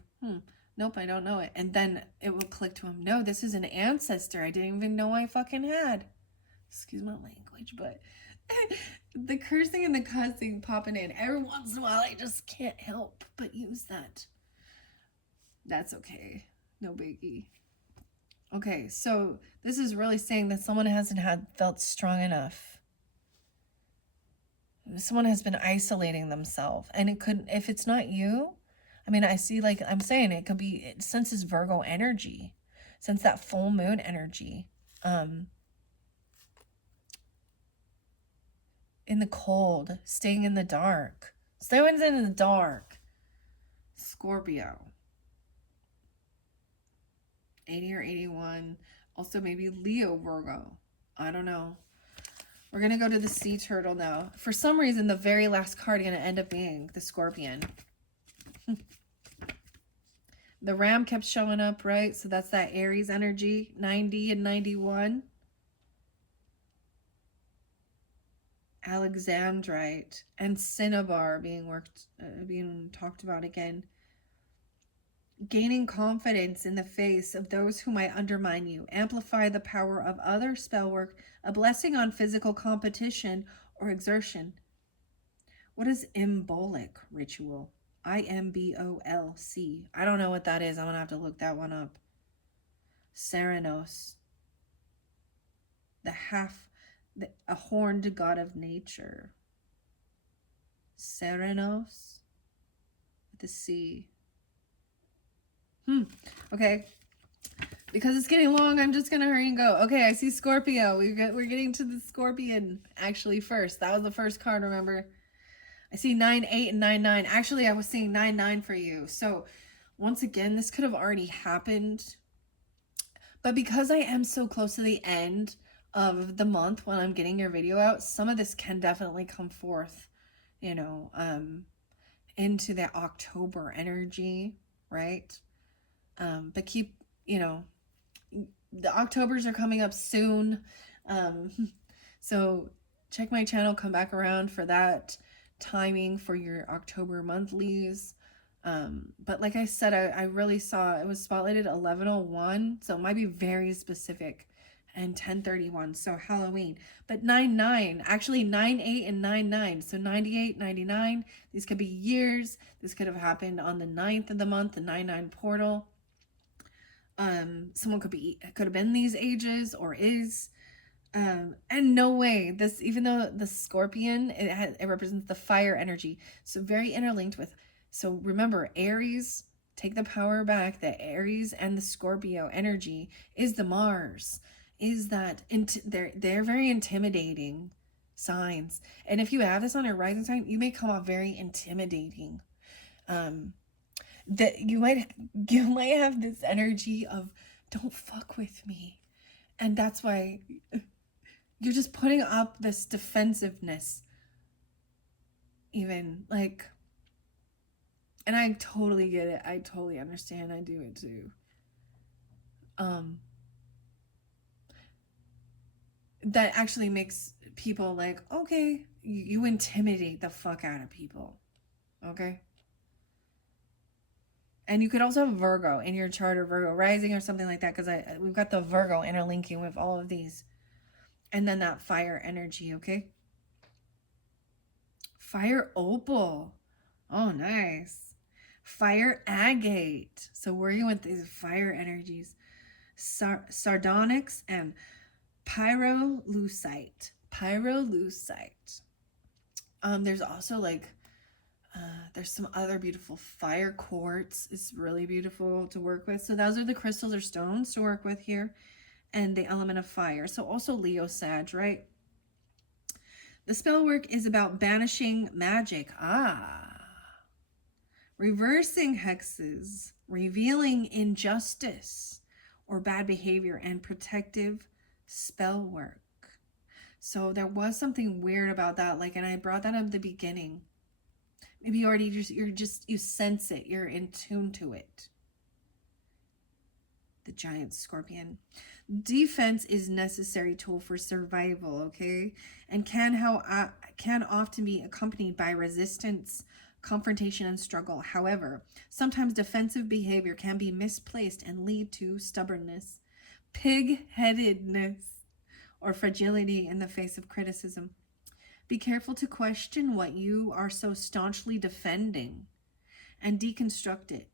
nope, I don't know it. And then it will click to them, no, this is an ancestor I didn't even know I fucking had. Excuse my language, but the cursing and the cussing popping in every once in a while, I just can't help but use that. That's okay. No biggie. Okay, so this is really saying that someone hasn't felt strong enough. Someone has been isolating themselves. And it could, if it's not you, I mean, I see, like I'm saying, it could be, it senses Virgo energy, sense that full moon energy. In the cold, staying in the dark. Someone's in the dark. Scorpio. 80 or 81. Also maybe Leo Virgo. I don't know. We're going to go to the sea turtle now. For some reason, the very last card is going to end up being the scorpion. The ram kept showing up, right? So that's that Aries energy. 90 and 91. Alexandrite and cinnabar being talked about again. Gaining confidence in the face of those who might undermine you. Amplify the power of other spell work. A blessing on physical competition or exertion. What is imbolic ritual? IMBOLC. I don't know what that is. I'm going to have to look that one up. Serenos. A horned god of nature. Serenos. With the C. Okay. Because it's getting long, I'm just going to hurry and go. Okay, I see Scorpio. We're getting to the scorpion actually first. That was the first card, remember? I see 9-8 and 9-9. Actually, I was seeing 9-9 for you. So, once again, this could have already happened. But because I am so close to the end of the month when I'm getting your video out, some of this can definitely come forth, you know, into that October energy, right? But keep, you know, the Octobers are coming up soon. So check my channel, come back around for that timing for your October monthlies. But like I said, I really saw it was spotlighted 11:01, so it might be very specific, and 10:31, so Halloween. But 9-9, actually 9-8 and 9-9, so 98, 99. These could be years. This could have happened on the 9th of the month, the 9-9 portal. Someone could have been these ages or is. And no way, this, even though the scorpion, it represents the fire energy, so very interlinked with. So remember, Aries, take the power back. The Aries and the Scorpio energy is the Mars, is that they're very intimidating signs. And if you have this on your rising sign, you may come off very intimidating. That you might have this energy of don't fuck with me, and that's why you're just putting up this defensiveness, even, like, and I totally get it. I totally understand. I do it too. That actually makes people like, okay, you intimidate the fuck out of people. Okay. And you could also have Virgo in your chart, or Virgo rising or something like that, because we've got the Virgo interlinking with all of these. And then that fire energy, okay? Fire opal. Oh, nice. Fire agate. So working with these fire energies. Sardonyx and pyrolusite. Pyrolusite. There's also like, there's some other beautiful fire quartz. It's really beautiful to work with. So those are the crystals or stones to work with here. And the element of fire. So also Leo Sag, right? The spell work is about banishing magic. Reversing hexes, revealing injustice or bad behavior, and protective spell work. So there was something weird about that, like, and I brought that up at the beginning. Maybe you already you sense it, you're in tune to it. The giant scorpion. Defense is necessary tool for survival, okay? And can often be accompanied by resistance, confrontation, and struggle. However, sometimes defensive behavior can be misplaced and lead to stubbornness, pig-headedness, or fragility in the face of criticism. Be careful to question what you are so staunchly defending and deconstruct it.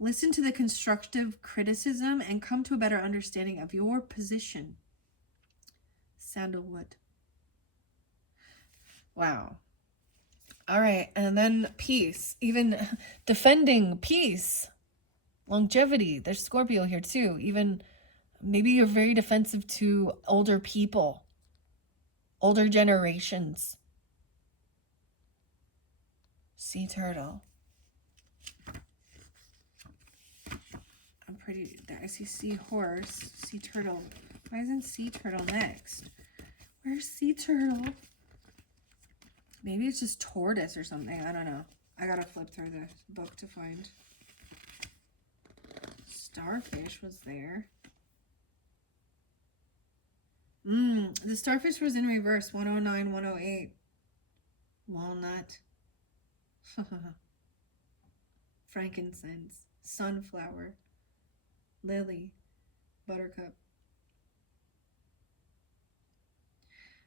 Listen to the constructive criticism and come to a better understanding of your position. Sandalwood. Wow. All right. And then peace. Even defending peace. Longevity. There's Scorpio here too. Even maybe you're very defensive to older people, older generations. Sea turtle. I see seahorse, sea turtle. Why isn't sea turtle next? Where's sea turtle? Maybe it's just tortoise or something. I don't know. I gotta flip through the book to find. Starfish was there. The starfish was in reverse. 109, 108. Walnut. Frankincense. Sunflower. Lily. Buttercup.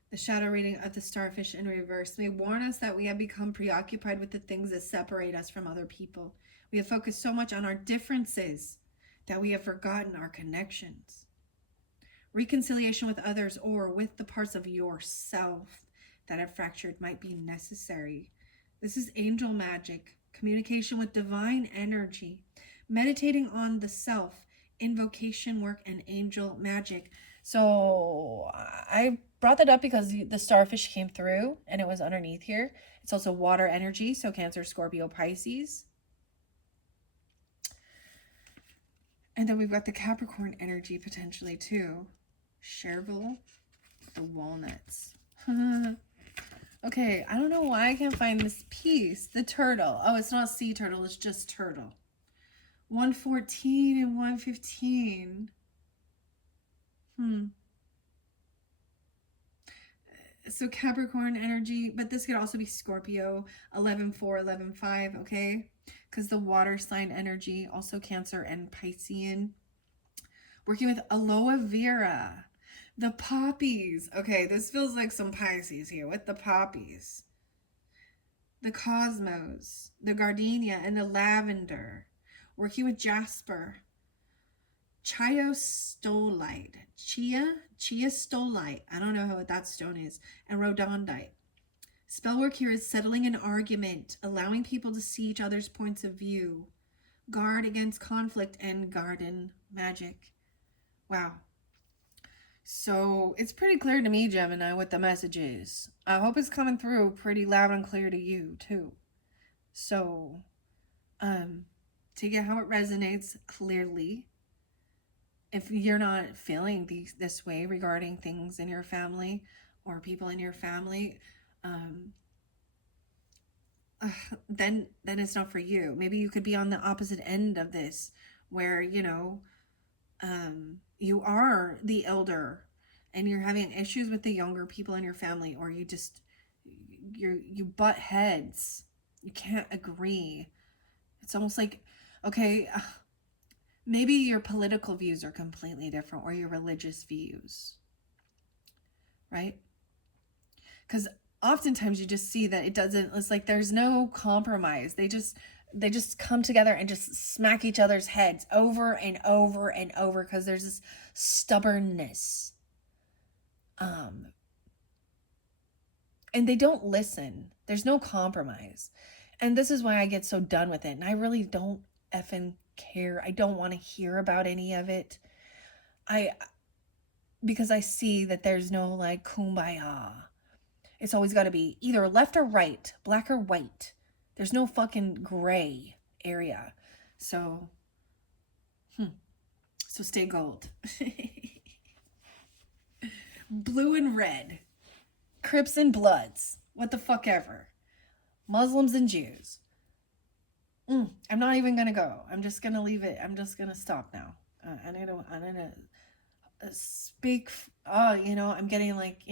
The shadow reading of the starfish in reverse may warn us that we have become preoccupied with the things that separate us from other people. We have focused so much on our differences that we have forgotten our connections. Reconciliation with others or with the parts of yourself that have fractured might be necessary. This is angel magic, communication with divine energy, meditating on the self, invocation work, and angel magic. So I brought that up because the starfish came through and it was underneath here. It's also water energy, so Cancer, Scorpio, Pisces. And then we've got the Capricorn energy potentially too. Chervil, the walnuts. Okay, I don't know why I can't find this piece. The turtle. Oh, it's not sea turtle, it's just turtle. 114 and 115. So Capricorn energy, but this could also be Scorpio, 11-4, 11-5, okay? Because the water sign energy, also Cancer and Piscean. Working with aloe vera, the poppies. Okay, this feels like some Pisces here with the poppies. The cosmos, the gardenia, and the lavender. Working with jasper. Chiastolite, chiastolite, I don't know what that stone is, and rhodonite. Spellwork here is settling an argument, allowing people to see each other's points of view. Guard against conflict and garden magic. Wow. So it's pretty clear to me, Gemini, what the message is. I hope it's coming through pretty loud and clear to you too. So, take it how it resonates clearly. If you're not feeling this way regarding things in your family or people in your family, then it's not for you. Maybe you could be on the opposite end of this, where you are the elder and you're having issues with the younger people in your family, or you butt heads. You can't agree. It's almost like, okay, maybe your political views are completely different, or your religious views, right? Because oftentimes you just see that it's like there's no compromise. They just come together and just smack each other's heads over and over and over because there's this stubbornness. And they don't listen. There's no compromise. And this is why I get so done with it. And I really don't effing care. I don't want to hear about any of it. Because I see that there's no like kumbaya. It's always got to be either left or right, black or white. There's no fucking gray area. So stay gold. Blue and red. Crips and Bloods. What the fuck ever. Muslims and Jews. I'm not even gonna go. I'm just gonna leave it. I'm just gonna stop now. I need to speak. I'm getting like,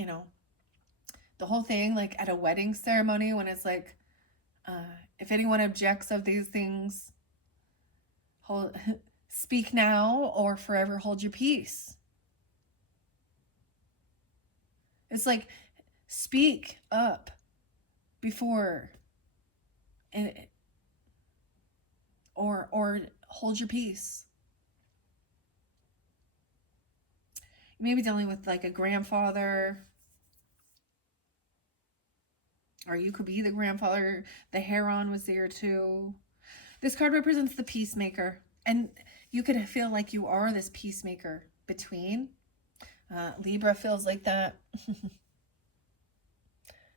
the whole thing like at a wedding ceremony when it's like, If anyone objects of these things, speak now or forever hold your peace. It's like, speak up before, and or hold your peace. You may be dealing with like a grandfather, or you could be the grandfather. The Heron was there too. This card represents the peacemaker, and you could feel like you are this peacemaker between. Libra feels like that.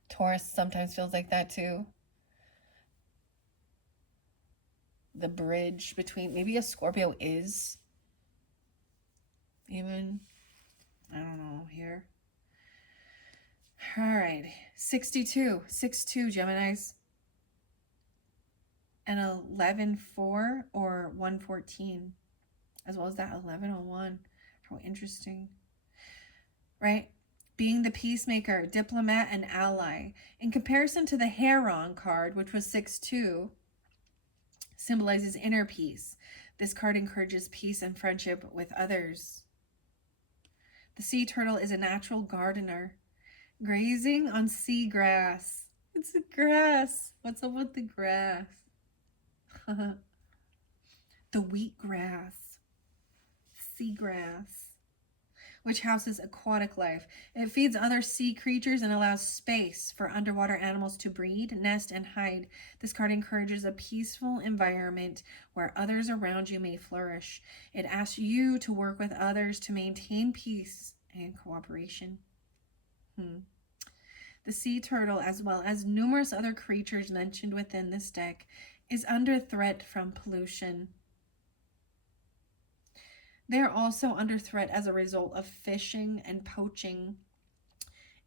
Taurus sometimes feels like that too. The bridge between, maybe a Scorpio is even, I don't know here. All right, 62, 6-2 Geminis, and 11-4 or 114, as well as that 11-1. How interesting, right? Being the peacemaker, diplomat, and ally. In comparison to the Heron card, which was 6-2, symbolizes inner peace. This card encourages peace and friendship with others. The sea turtle is a natural gardener, grazing on sea grass. It's a grass. What's up with the grass? The wheatgrass, seagrass, which houses aquatic life. It feeds other sea creatures and allows space for underwater animals to breed, nest, and hide. This card encourages a peaceful environment where others around you may flourish. It asks you to work with others to maintain peace and cooperation. The sea turtle, as well as numerous other creatures mentioned within this deck, is under threat from pollution. They are also under threat as a result of fishing and poaching.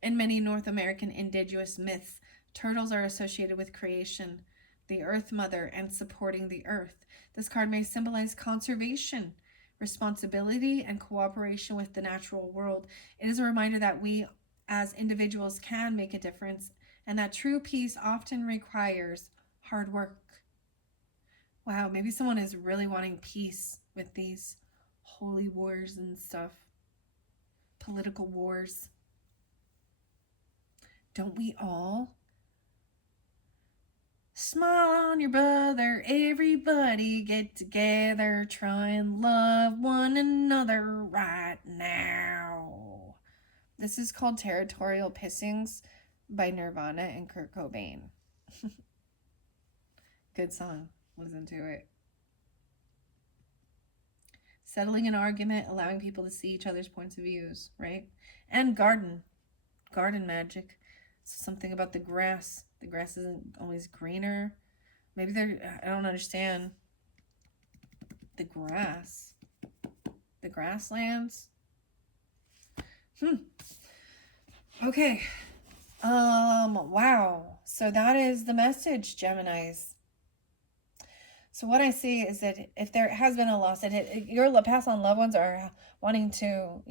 In many North American indigenous myths, turtles are associated with creation, the Earth Mother, and supporting the earth. This card may symbolize conservation, responsibility, and cooperation with the natural world. It is a reminder that we as individuals can make a difference, and that true peace often requires hard work. Wow, maybe someone is really wanting peace with these holy wars and stuff. Political wars. Don't we all? Smile on your brother, everybody get together, try and love one another right now. This is called Territorial Pissings by Nirvana and Kurt Cobain. Good song. Listen to it. Settling an argument, allowing people to see each other's points of views, right? And garden magic. So something about the grass. The grass isn't always greener. Maybe I don't understand. The grass. The grasslands. Okay. Wow. So that is the message, Geminis. So what I see is that if there has been a loss, that your past on loved ones are wanting to,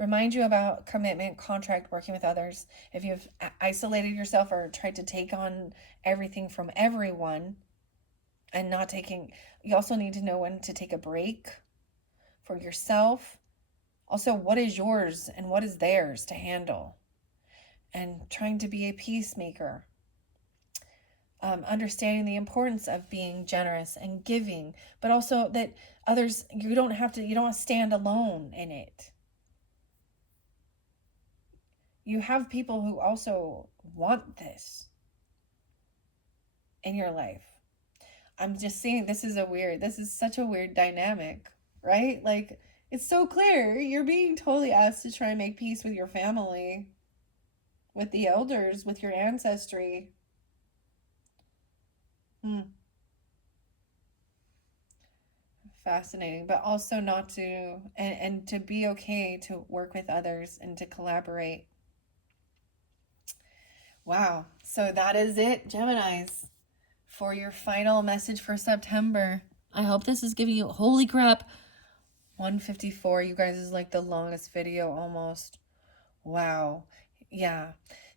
remind you about commitment, contract, working with others. If you've isolated yourself or tried to take on everything from everyone and not taking, you also need to know when to take a break for yourself. Also, what is yours and what is theirs to handle, and trying to be a peacemaker. Understanding the importance of being generous and giving, but also that others, you don't stand alone in it. You have people who also want this in your life. I'm just seeing this is such a weird dynamic, right? Like, it's so clear. You're being totally asked to try and make peace with your family, with the elders, with your ancestry. Fascinating, but also not to, and to be okay to work with others and to collaborate. Wow. So that is it, Geminis, for your final message for September. I hope this is giving you, holy crap, 154. You guys is like the longest video almost. Wow. Yeah.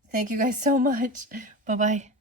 Thank you guys so much. Bye-bye.